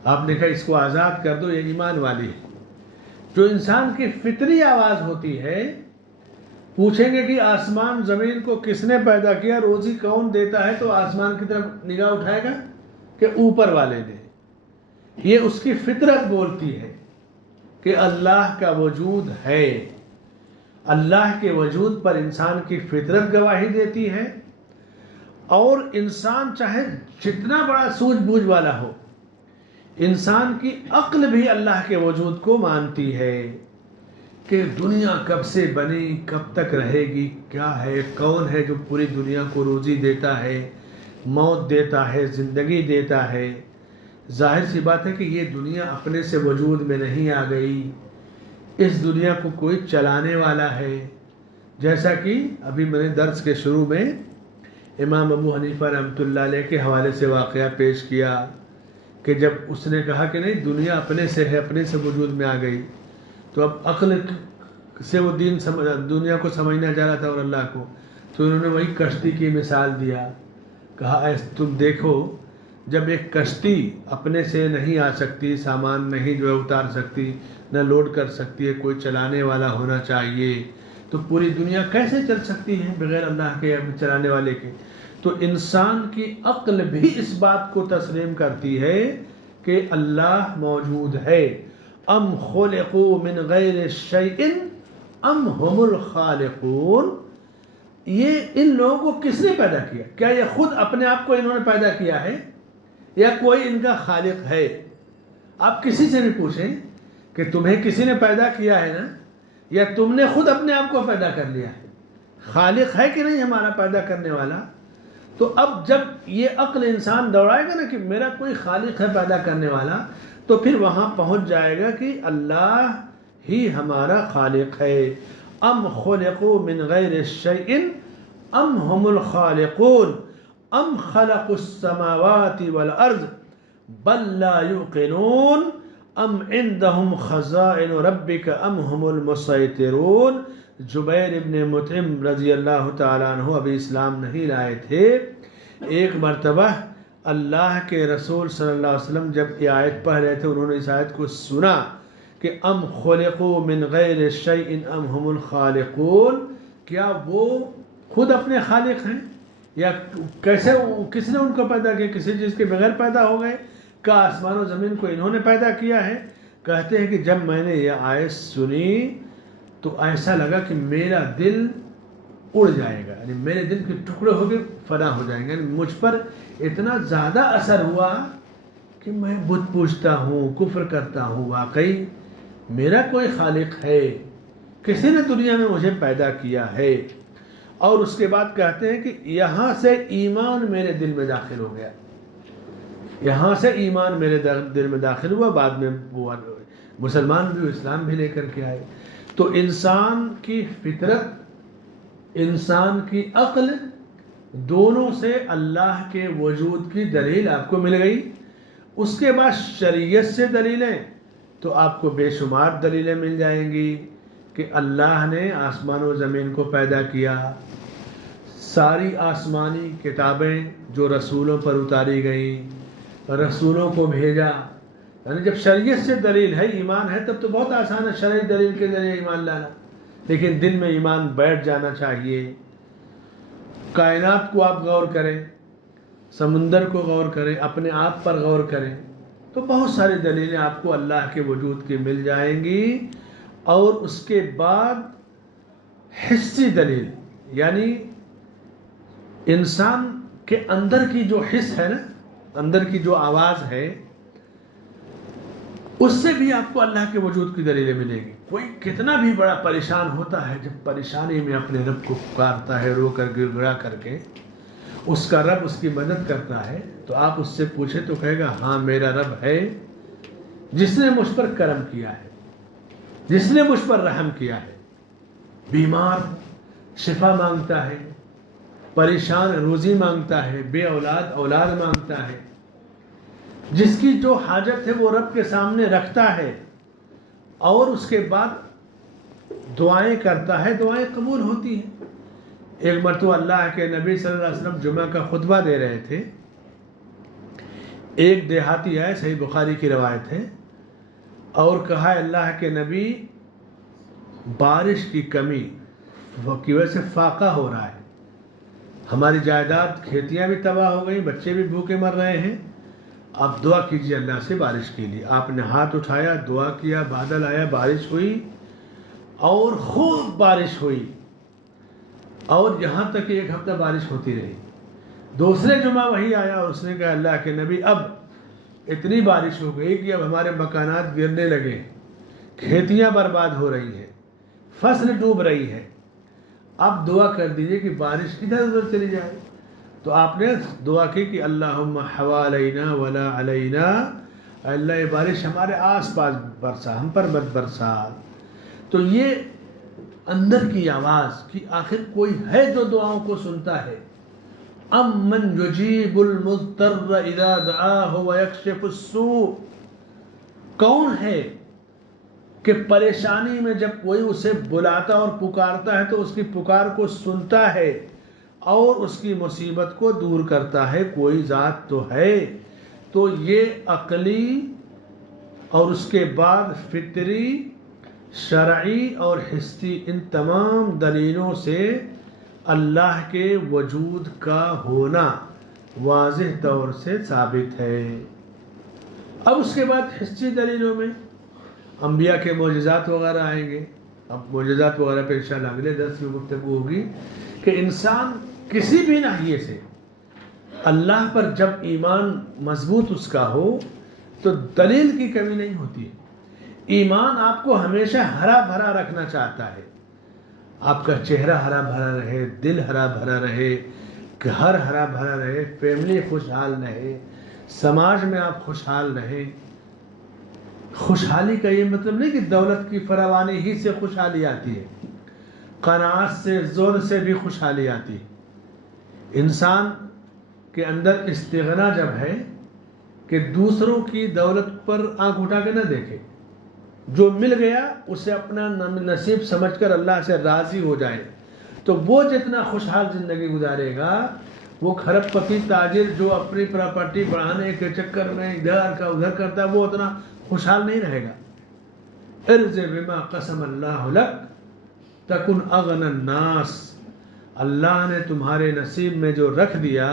آپ نے کہا اس کو آزاد کر دو، یہ ایمان والی ہے۔ جو انسان کی فطری آواز ہوتی ہے، پوچھیں گے کہ آسمان زمین کو کس نے پیدا کیا، روزی کون دیتا ہے، تو آسمان کی طرف نگاہ اٹھائے گا کہ اوپر والے نے۔ یہ اس کی فطرت بولتی ہے کہ اللہ کا وجود ہے۔ اللہ کے وجود پر انسان کی فطرت گواہی دیتی ہے، اور انسان چاہے جتنا بڑا سوجھ بوجھ والا ہو، انسان کی عقل بھی اللہ کے وجود کو مانتی ہے کہ دنیا کب سے بنی، کب تک رہے گی، کیا ہے، کون ہے جو پوری دنیا کو روزی دیتا ہے، موت دیتا ہے، زندگی دیتا ہے۔ ظاہر سی بات ہے کہ یہ دنیا اپنے سے وجود میں نہیں آ گئی، اس دنیا کو کوئی چلانے والا ہے۔ جیسا کہ ابھی میں نے درس کے شروع میں امام ابو حنیفہ رحمۃ اللہ علیہ کے حوالے سے واقعہ پیش کیا کہ جب اس نے کہا کہ نہیں دنیا اپنے سے ہے، اپنے سے وجود میں آ گئی، تو اب عقل سے وہ دنیا کو سمجھنا چاہ رہا تھا اور اللہ کو، تو انہوں نے وہی کشتی کی مثال دیا۔ کہا تم دیکھو، جب ایک کشتی اپنے سے نہیں آ سکتی، سامان نہیں جو ہے اتار سکتی، نہ لوڈ کر سکتی ہے، کوئی چلانے والا ہونا چاہیے، تو پوری دنیا کیسے چل سکتی ہے بغیر اللہ کے چلانے والے کے؟ تو انسان کی عقل بھی اس بات کو تسلیم کرتی ہے کہ اللہ موجود ہے۔ ام خلقوا من غیر شیء ام هم الخالقون، یہ ان لوگوں کو کس نے پیدا کیا؟ کیا یہ خود اپنے آپ کو انہوں نے پیدا کیا ہے یا کوئی ان کا خالق ہے؟ آپ کسی سے بھی پوچھیں کہ تمہیں کسی نے پیدا کیا ہے نا، یا تم نے خود اپنے آپ کو پیدا کر لیا ہے؟ خالق ہے کہ نہیں ہمارا پیدا کرنے والا؟ تو اب جب یہ عقل انسان دوڑائے گا نا کہ میرا کوئی خالق ہے پیدا کرنے والا، تو پھر وہاں پہنچ جائے گا کہ اللہ ہی ہمارا خالق ہے۔ ام خلقوا من غیر شیء ام هم الخالقون ام خلقوا السماوات والارض بل لا يوقنون ام عندهم خزائن ربك ام هم المسيطرون۔ جبیر ابن مطعم رضی اللہ تعالیٰ عنہ ابھی اسلام نہیں لائے تھے، ایک مرتبہ اللہ کے رسول صلی اللہ علیہ وسلم جب یہ آیت پڑھ رہے تھے انہوں نے اس آیت کو سنا کہ ام خلقوا من غیر شیء ام هم الخالقون، کیا وہ خود اپنے خالق ہیں یا کیسے کس نے ان کو پیدا کیا، کسی چیز کے بغیر پیدا ہو گئے؟ کیا آسمان و زمین کو انہوں نے پیدا کیا ہے؟ کہتے ہیں کہ جب میں نے یہ آیت سنی تو ایسا لگا کہ میرا دل اڑ جائے گا، یعنی میرے دل کے ٹکڑے ہو کے فنا ہو جائیں گے، یعنی مجھ پر اتنا زیادہ اثر ہوا کہ میں بت پوجتا ہوں، کفر کرتا ہوں، واقعی میرا کوئی خالق ہے، کسی نے دنیا میں مجھے پیدا کیا ہے۔ اور اس کے بعد کہتے ہیں کہ یہاں سے ایمان میرے دل میں داخل ہو گیا، یہاں سے ایمان میرے دل میں داخل ہوا، بعد میں مسلمان بھی اسلام بھی لے کر کے آئے۔ تو انسان کی فطرت، انسان کی عقل، دونوں سے اللہ کے وجود کی دلیل آپ کو مل گئی۔ اس کے بعد شریعت سے دلیلیں تو آپ کو بے شمار دلیلیں مل جائیں گی کہ اللہ نے آسمان و زمین کو پیدا کیا، ساری آسمانی کتابیں جو رسولوں پر اتاری گئیں، رسولوں کو بھیجا، یعنی جب شریعت سے دلیل ہے، ایمان ہے، تب تو بہت آسان ہے شرعی دلیل کے ذریعے ایمان لانا، لیکن دل میں ایمان بیٹھ جانا چاہیے۔ کائنات کو آپ غور کریں، سمندر کو غور کریں، اپنے آپ پر غور کریں، تو بہت ساری دلیلیں آپ کو اللہ کے وجود کی مل جائیں گی۔ اور اس کے بعد حسی دلیل، یعنی انسان کے اندر کی جو حس ہے نا، اندر کی جو آواز ہے، اس سے بھی آپ کو اللہ کے وجود کی دلیلیں ملے گی۔ کوئی کتنا بھی بڑا پریشان ہوتا ہے، جب پریشانی میں اپنے رب کو پکارتا ہے، رو کر گر گڑا کر کے، اس کا رب اس کی مدد کرتا ہے، تو آپ اس سے پوچھیں تو کہے گا ہاں میرا رب ہے جس نے مجھ پر کرم کیا ہے، جس نے مجھ پر رحم کیا ہے۔ بیمار شفا مانگتا ہے، پریشان روزی مانگتا ہے، بے اولاد اولاد مانگتا ہے، جس کی جو حاجت ہے وہ رب کے سامنے رکھتا ہے اور اس کے بعد دعائیں کرتا ہے، دعائیں قبول ہوتی ہیں۔ ایک مرتبہ اللہ کے نبی صلی اللہ علیہ وسلم جمعہ کا خطبہ دے رہے تھے، ایک دیہاتی ہے، صحیح بخاری کی روایت ہے، اور کہا اللہ کے نبی بارش کی کمی کی وجہ سے فاقہ ہو رہا ہے، ہماری جائیداد کھیتیاں بھی تباہ ہو گئی، بچے بھی بھوکے مر رہے ہیں، آپ دعا کیجیے اللہ سے بارش کے لیے۔ آپ نے ہاتھ اٹھایا، دعا کیا، بادل آیا، بارش ہوئی اور خوب بارش ہوئی، اور یہاں تک کہ ایک ہفتہ بارش ہوتی رہی۔ دوسرے جمعہ وہی آیا اور اس نے کہا اللہ کے نبی اب اتنی بارش ہو گئی کہ اب ہمارے مکانات گرنے لگے، کھیتیاں برباد ہو رہی ہیں، فصل ڈوب رہی ہے، آپ دعا کر دیجئے کہ بارش کدھر ادھر چلی جائے۔ تو آپ نے دعا کی کہ اللہم حوالینا ولا علینا، اللہ یہ بارش ہمارے آس پاس برسا، ہم پر مت برسا۔ تو یہ اندر کی آواز کہ آخر کوئی ہے جو دعاؤں کو سنتا ہے۔ امن یجیب المضطر اذا دعاہ ویکشف السوء، کون ہے کہ پریشانی میں جب کوئی اسے بلاتا اور پکارتا ہے تو اس کی پکار کو سنتا ہے اور اس کی مصیبت کو دور کرتا ہے، کوئی ذات تو ہے۔ تو یہ عقلی اور اس کے بعد فطری، شرعی اور حسی، ان تمام دلیلوں سے اللہ کے وجود کا ہونا واضح طور سے ثابت ہے۔ اب اس کے بعد حسی دلیلوں میں انبیاء کے معجزات وغیرہ آئیں گے، اب معجزات وغیرہ پہ انشاءاللہ اگلے درس میں گفتگو ہوگی کہ انسان کسی بھی ناحیے سے اللہ پر جب ایمان مضبوط اس کا ہو تو دلیل کی کمی نہیں ہوتی ہے۔ ایمان آپ کو ہمیشہ ہرا بھرا رکھنا چاہتا ہے، آپ کا چہرہ ہرا بھرا رہے، دل ہرا بھرا رہے، گھر ہرا بھرا رہے، فیملی خوشحال رہے، سماج میں آپ خوشحال رہیں۔ خوشحالی کا یہ مطلب نہیں کہ دولت کی فراوانی ہی سے خوشحالی آتی ہے، قناعت سے، زور سے بھی خوشحالی آتی ہے۔ انسان کے اندر استغنا جب ہے کہ دوسروں کی دولت پر آنکھ اٹھا کے نہ دیکھے، جو مل گیا اسے اپنا نصیب سمجھ کر اللہ سے راضی ہو جائے، تو وہ جتنا خوشحال زندگی گزارے گا وہ کھرب پتی تاجر جو اپنی پراپرٹی بڑھانے کے چکر میں ادھر کا ادھر کرتا ہے وہ اتنا خوشحال نہیں رہے گا. ارض بما قسم اللہ لک تکن اغنى الناس. اللہ نے تمہارے نصیب میں جو رکھ دیا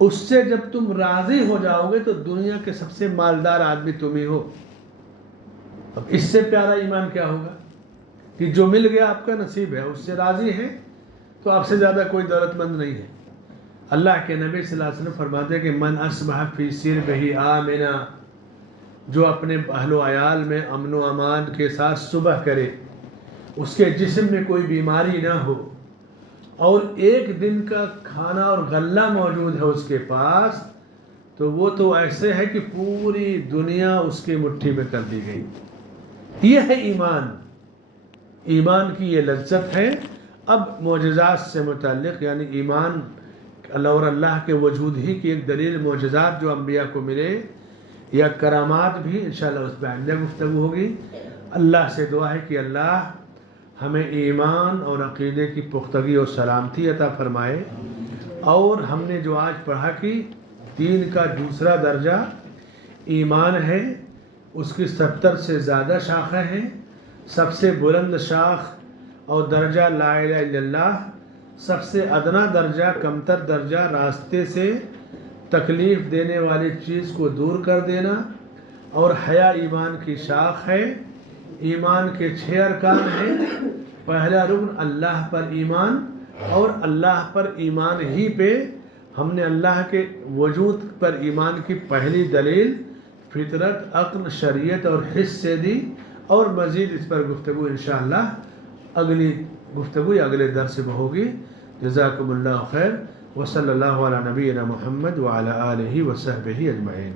اس سے جب تم راضی ہو جاؤ گے تو دنیا کے سب سے مالدار آدمی تم ہی ہو. اب اس سے پیارا ایمان کیا ہوگا کہ جو مل گیا آپ کا نصیب ہے اس سے راضی ہے تو آپ سے زیادہ کوئی دولت مند نہیں ہے. اللہ کے نبی صلی اللہ علیہ وسلم فرماتے ہیں کہ من اصبح فی سربہ آمنا، جو اپنے اہل و عیال میں امن و امان کے ساتھ صبح کرے، اس کے جسم میں کوئی بیماری نہ ہو اور ایک دن کا کھانا اور غلہ موجود ہے اس کے پاس، تو وہ تو ایسے ہے کہ پوری دنیا اس کی مٹھی میں کر دی گئی. یہ ہے ایمان. ایمان کی یہ لذت ہے. اب معجزات سے متعلق یعنی ایمان اور اللہ کے وجود ہی کی ایک دلیل معجزات جو انبیاء کو ملے یا کرامات بھی انشاءاللہ اس پہ آئندہ گفتگو ہوگی. اللہ سے دعا ہے کہ اللہ ہمیں ایمان اور عقیدے کی پختگی اور سلامتی عطا فرمائے. اور ہم نے جو آج پڑھا کہ دین کا دوسرا درجہ ایمان ہے، اس کی 70 سے زیادہ شاخیں ہیں. سب سے بلند شاخ اور درجہ لا الہ الا اللہ، سب سے ادنا درجہ کمتر درجہ راستے سے تکلیف دینے والی چیز کو دور کر دینا، اور حیا ایمان کی شاخ ہے. ایمان کے 6 ارکان ہیں. پہلا رکن اللہ پر ایمان، اور اللہ پر ایمان ہی پہ ہم نے اللہ کے وجود پر ایمان کی پہلی دلیل فطرت، عقل، شریعت اور حس سے دی. اور مزید اس پر گفتگو انشاءاللہ اگلی گفتگو یا اگلے درس میں ہوگی. جزاکم اللہ خیر، وصلی اللہ علی نبینا محمد وعلی آلہ وصحبہ اجمعین.